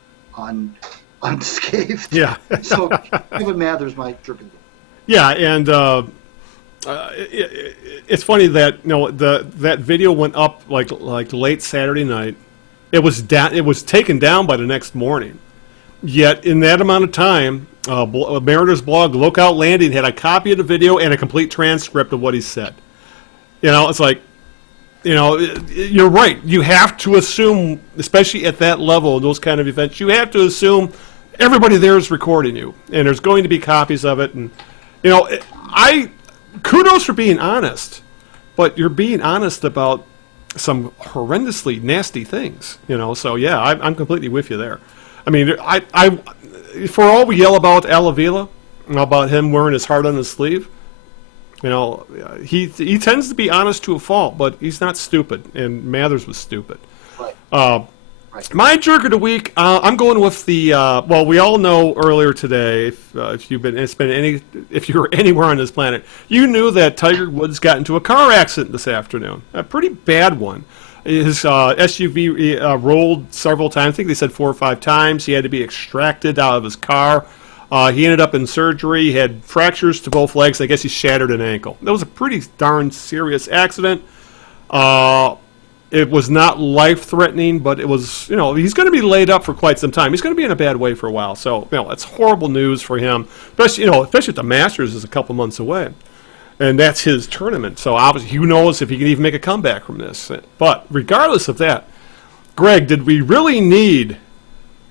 unscathed. Yeah. So Kevin Mather's my jerk. Yeah, and. It's funny that that video went up like late Saturday night. It was taken down by the next morning. Yet in that amount of time, Mariners blog Lookout Landing had a copy of the video and a complete transcript of what he said. It's like, you're right. You have to assume, especially at that level, those kind of events, you have to assume everybody there is recording you, and there's going to be copies of it. And kudos for being honest, but you're being honest about some horrendously nasty things, So yeah, I'm completely with you there. I mean, I for all we yell about Alavila, about him wearing his heart on his sleeve, he tends to be honest to a fault, but he's not stupid, and Mathers was stupid. Right. Right. My jerk of the week, I'm going with the. We all know earlier today, if you're anywhere on this planet, you knew that Tiger Woods got into a car accident this afternoon, a pretty bad one. His SUV rolled several times. I think they said 4 or 5 times. He had to be extracted out of his car. He ended up in surgery. He had fractures to both legs. I guess he shattered an ankle. That was a pretty darn serious accident. It was not life-threatening, but it was, he's going to be laid up for quite some time. He's going to be in a bad way for a while. So, it's horrible news for him, especially if the Masters is a couple months away. And that's his tournament. So, obviously, who knows if he can even make a comeback from this. But regardless of that, Greg, did we really need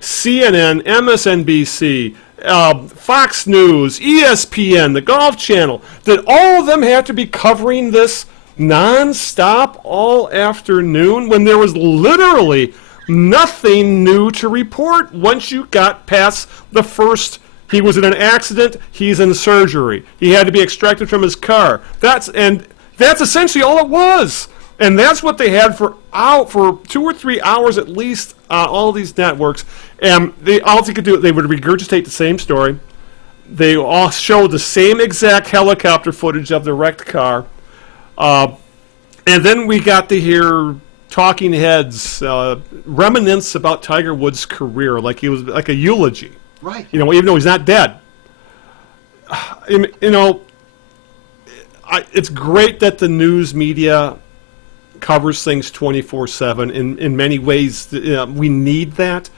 CNN, MSNBC, Fox News, ESPN, the Golf Channel? Did all of them have to be covering this non-stop all afternoon when there was literally nothing new to report once you got past the first? He was in an accident, he's in surgery, he had to be extracted from his car. That's essentially all it was. And that's what they had for 2 or 3 hours at least on all these networks. And all they could do, they would regurgitate the same story. They all showed the same exact helicopter footage of the wrecked car. And then we got to hear talking heads reminisce about Tiger Woods' career, like he was like a eulogy. Right. Even though he's not dead. It's great that the news media covers things 24/7. In many ways, we need that,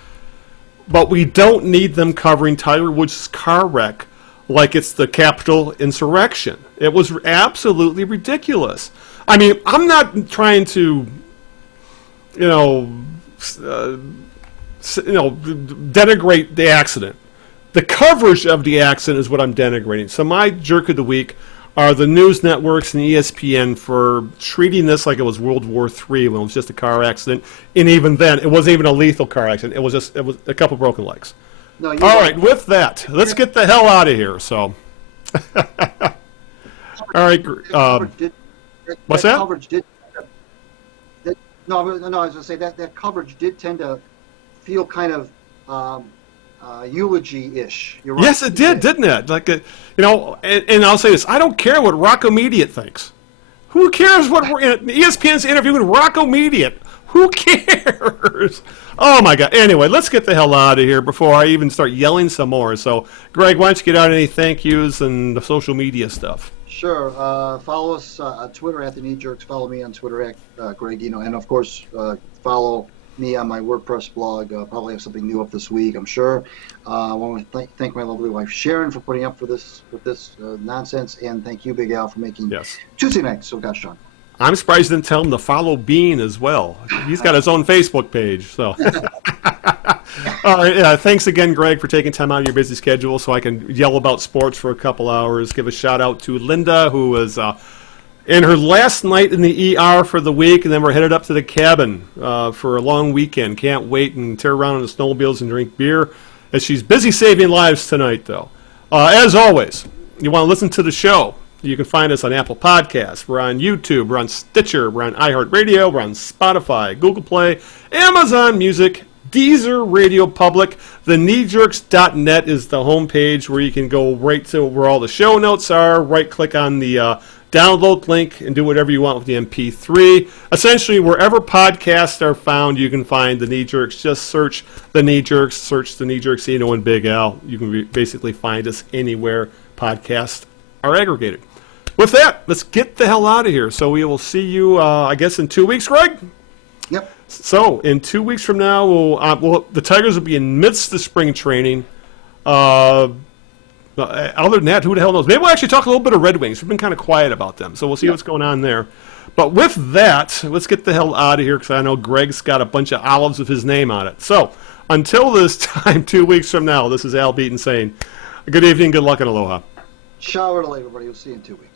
but we don't need them covering Tiger Woods' car wreck like it's the Capitol insurrection. It was absolutely ridiculous. I mean, I'm not trying to, denigrate the accident. The coverage of the accident is what I'm denigrating. So my jerk of the week are the news networks and ESPN for treating this like it was World War III when it was just a car accident. And even then, it wasn't even a lethal car accident. It was a couple broken legs. No, all right, with that, let's get the hell out of here. So, all right. What's that? Coverage did. No, I was going to say that coverage did tend to feel kind of eulogy-ish. You're right. Yes, it did, didn't it? Like, and I'll say this: I don't care what Rocco Mediate thinks. Who cares what ESPN's interviewing Rocco Mediate? Who cares? Oh my God! Anyway, let's get the hell out of here before I even start yelling some more. So, Greg, why don't you get out any thank yous and the social media stuff? Sure. Follow us on Twitter at The Knee Jerks. Follow me on Twitter at Greg Eno. And, of course, follow me on my WordPress blog. Probably have something new up this week, I'm sure. I want to thank my lovely wife, Sharon, for putting up with this nonsense. And thank you, Big Al, for making Tuesday nights so gosh darn. I'm surprised you didn't tell him to follow Bean as well. He's got his own Facebook page. So, all right. Thanks again, Greg, for taking time out of your busy schedule so I can yell about sports for a couple hours. Give a shout out to Linda, who was in her last night in the ER for the week, and then we're headed up to the cabin for a long weekend. Can't wait and tear around on the snowmobiles and drink beer. As she's busy saving lives tonight, though. As always, you want to listen to the show. You can find us on Apple Podcasts. We're on YouTube. We're on Stitcher. We're on iHeartRadio. We're on Spotify, Google Play, Amazon Music, Deezer, Radio Public. TheKneeJerks.net is the homepage where you can go right to where all the show notes are. Right-click on the download link and do whatever you want with the MP3. Essentially, wherever podcasts are found, you can find The Knee Jerks. Just search The Knee Jerks. Search The Knee Jerks, Eno and Big Al. You can basically find us anywhere podcasts are aggregated. With that, let's get the hell out of here. So we will see you, I guess, in 2 weeks, Greg? Yep. So in 2 weeks from now, the Tigers will be in midst of spring training. Other than that, who the hell knows? Maybe we'll actually talk a little bit of Red Wings. We've been kind of quiet about them, so we'll see what's going on there. But with that, let's get the hell out of here because I know Greg's got a bunch of olives with his name on it. So until this time, 2 weeks from now, this is Al Beaton saying good evening, good luck, and aloha. Shower to everybody. We'll see you in 2 weeks.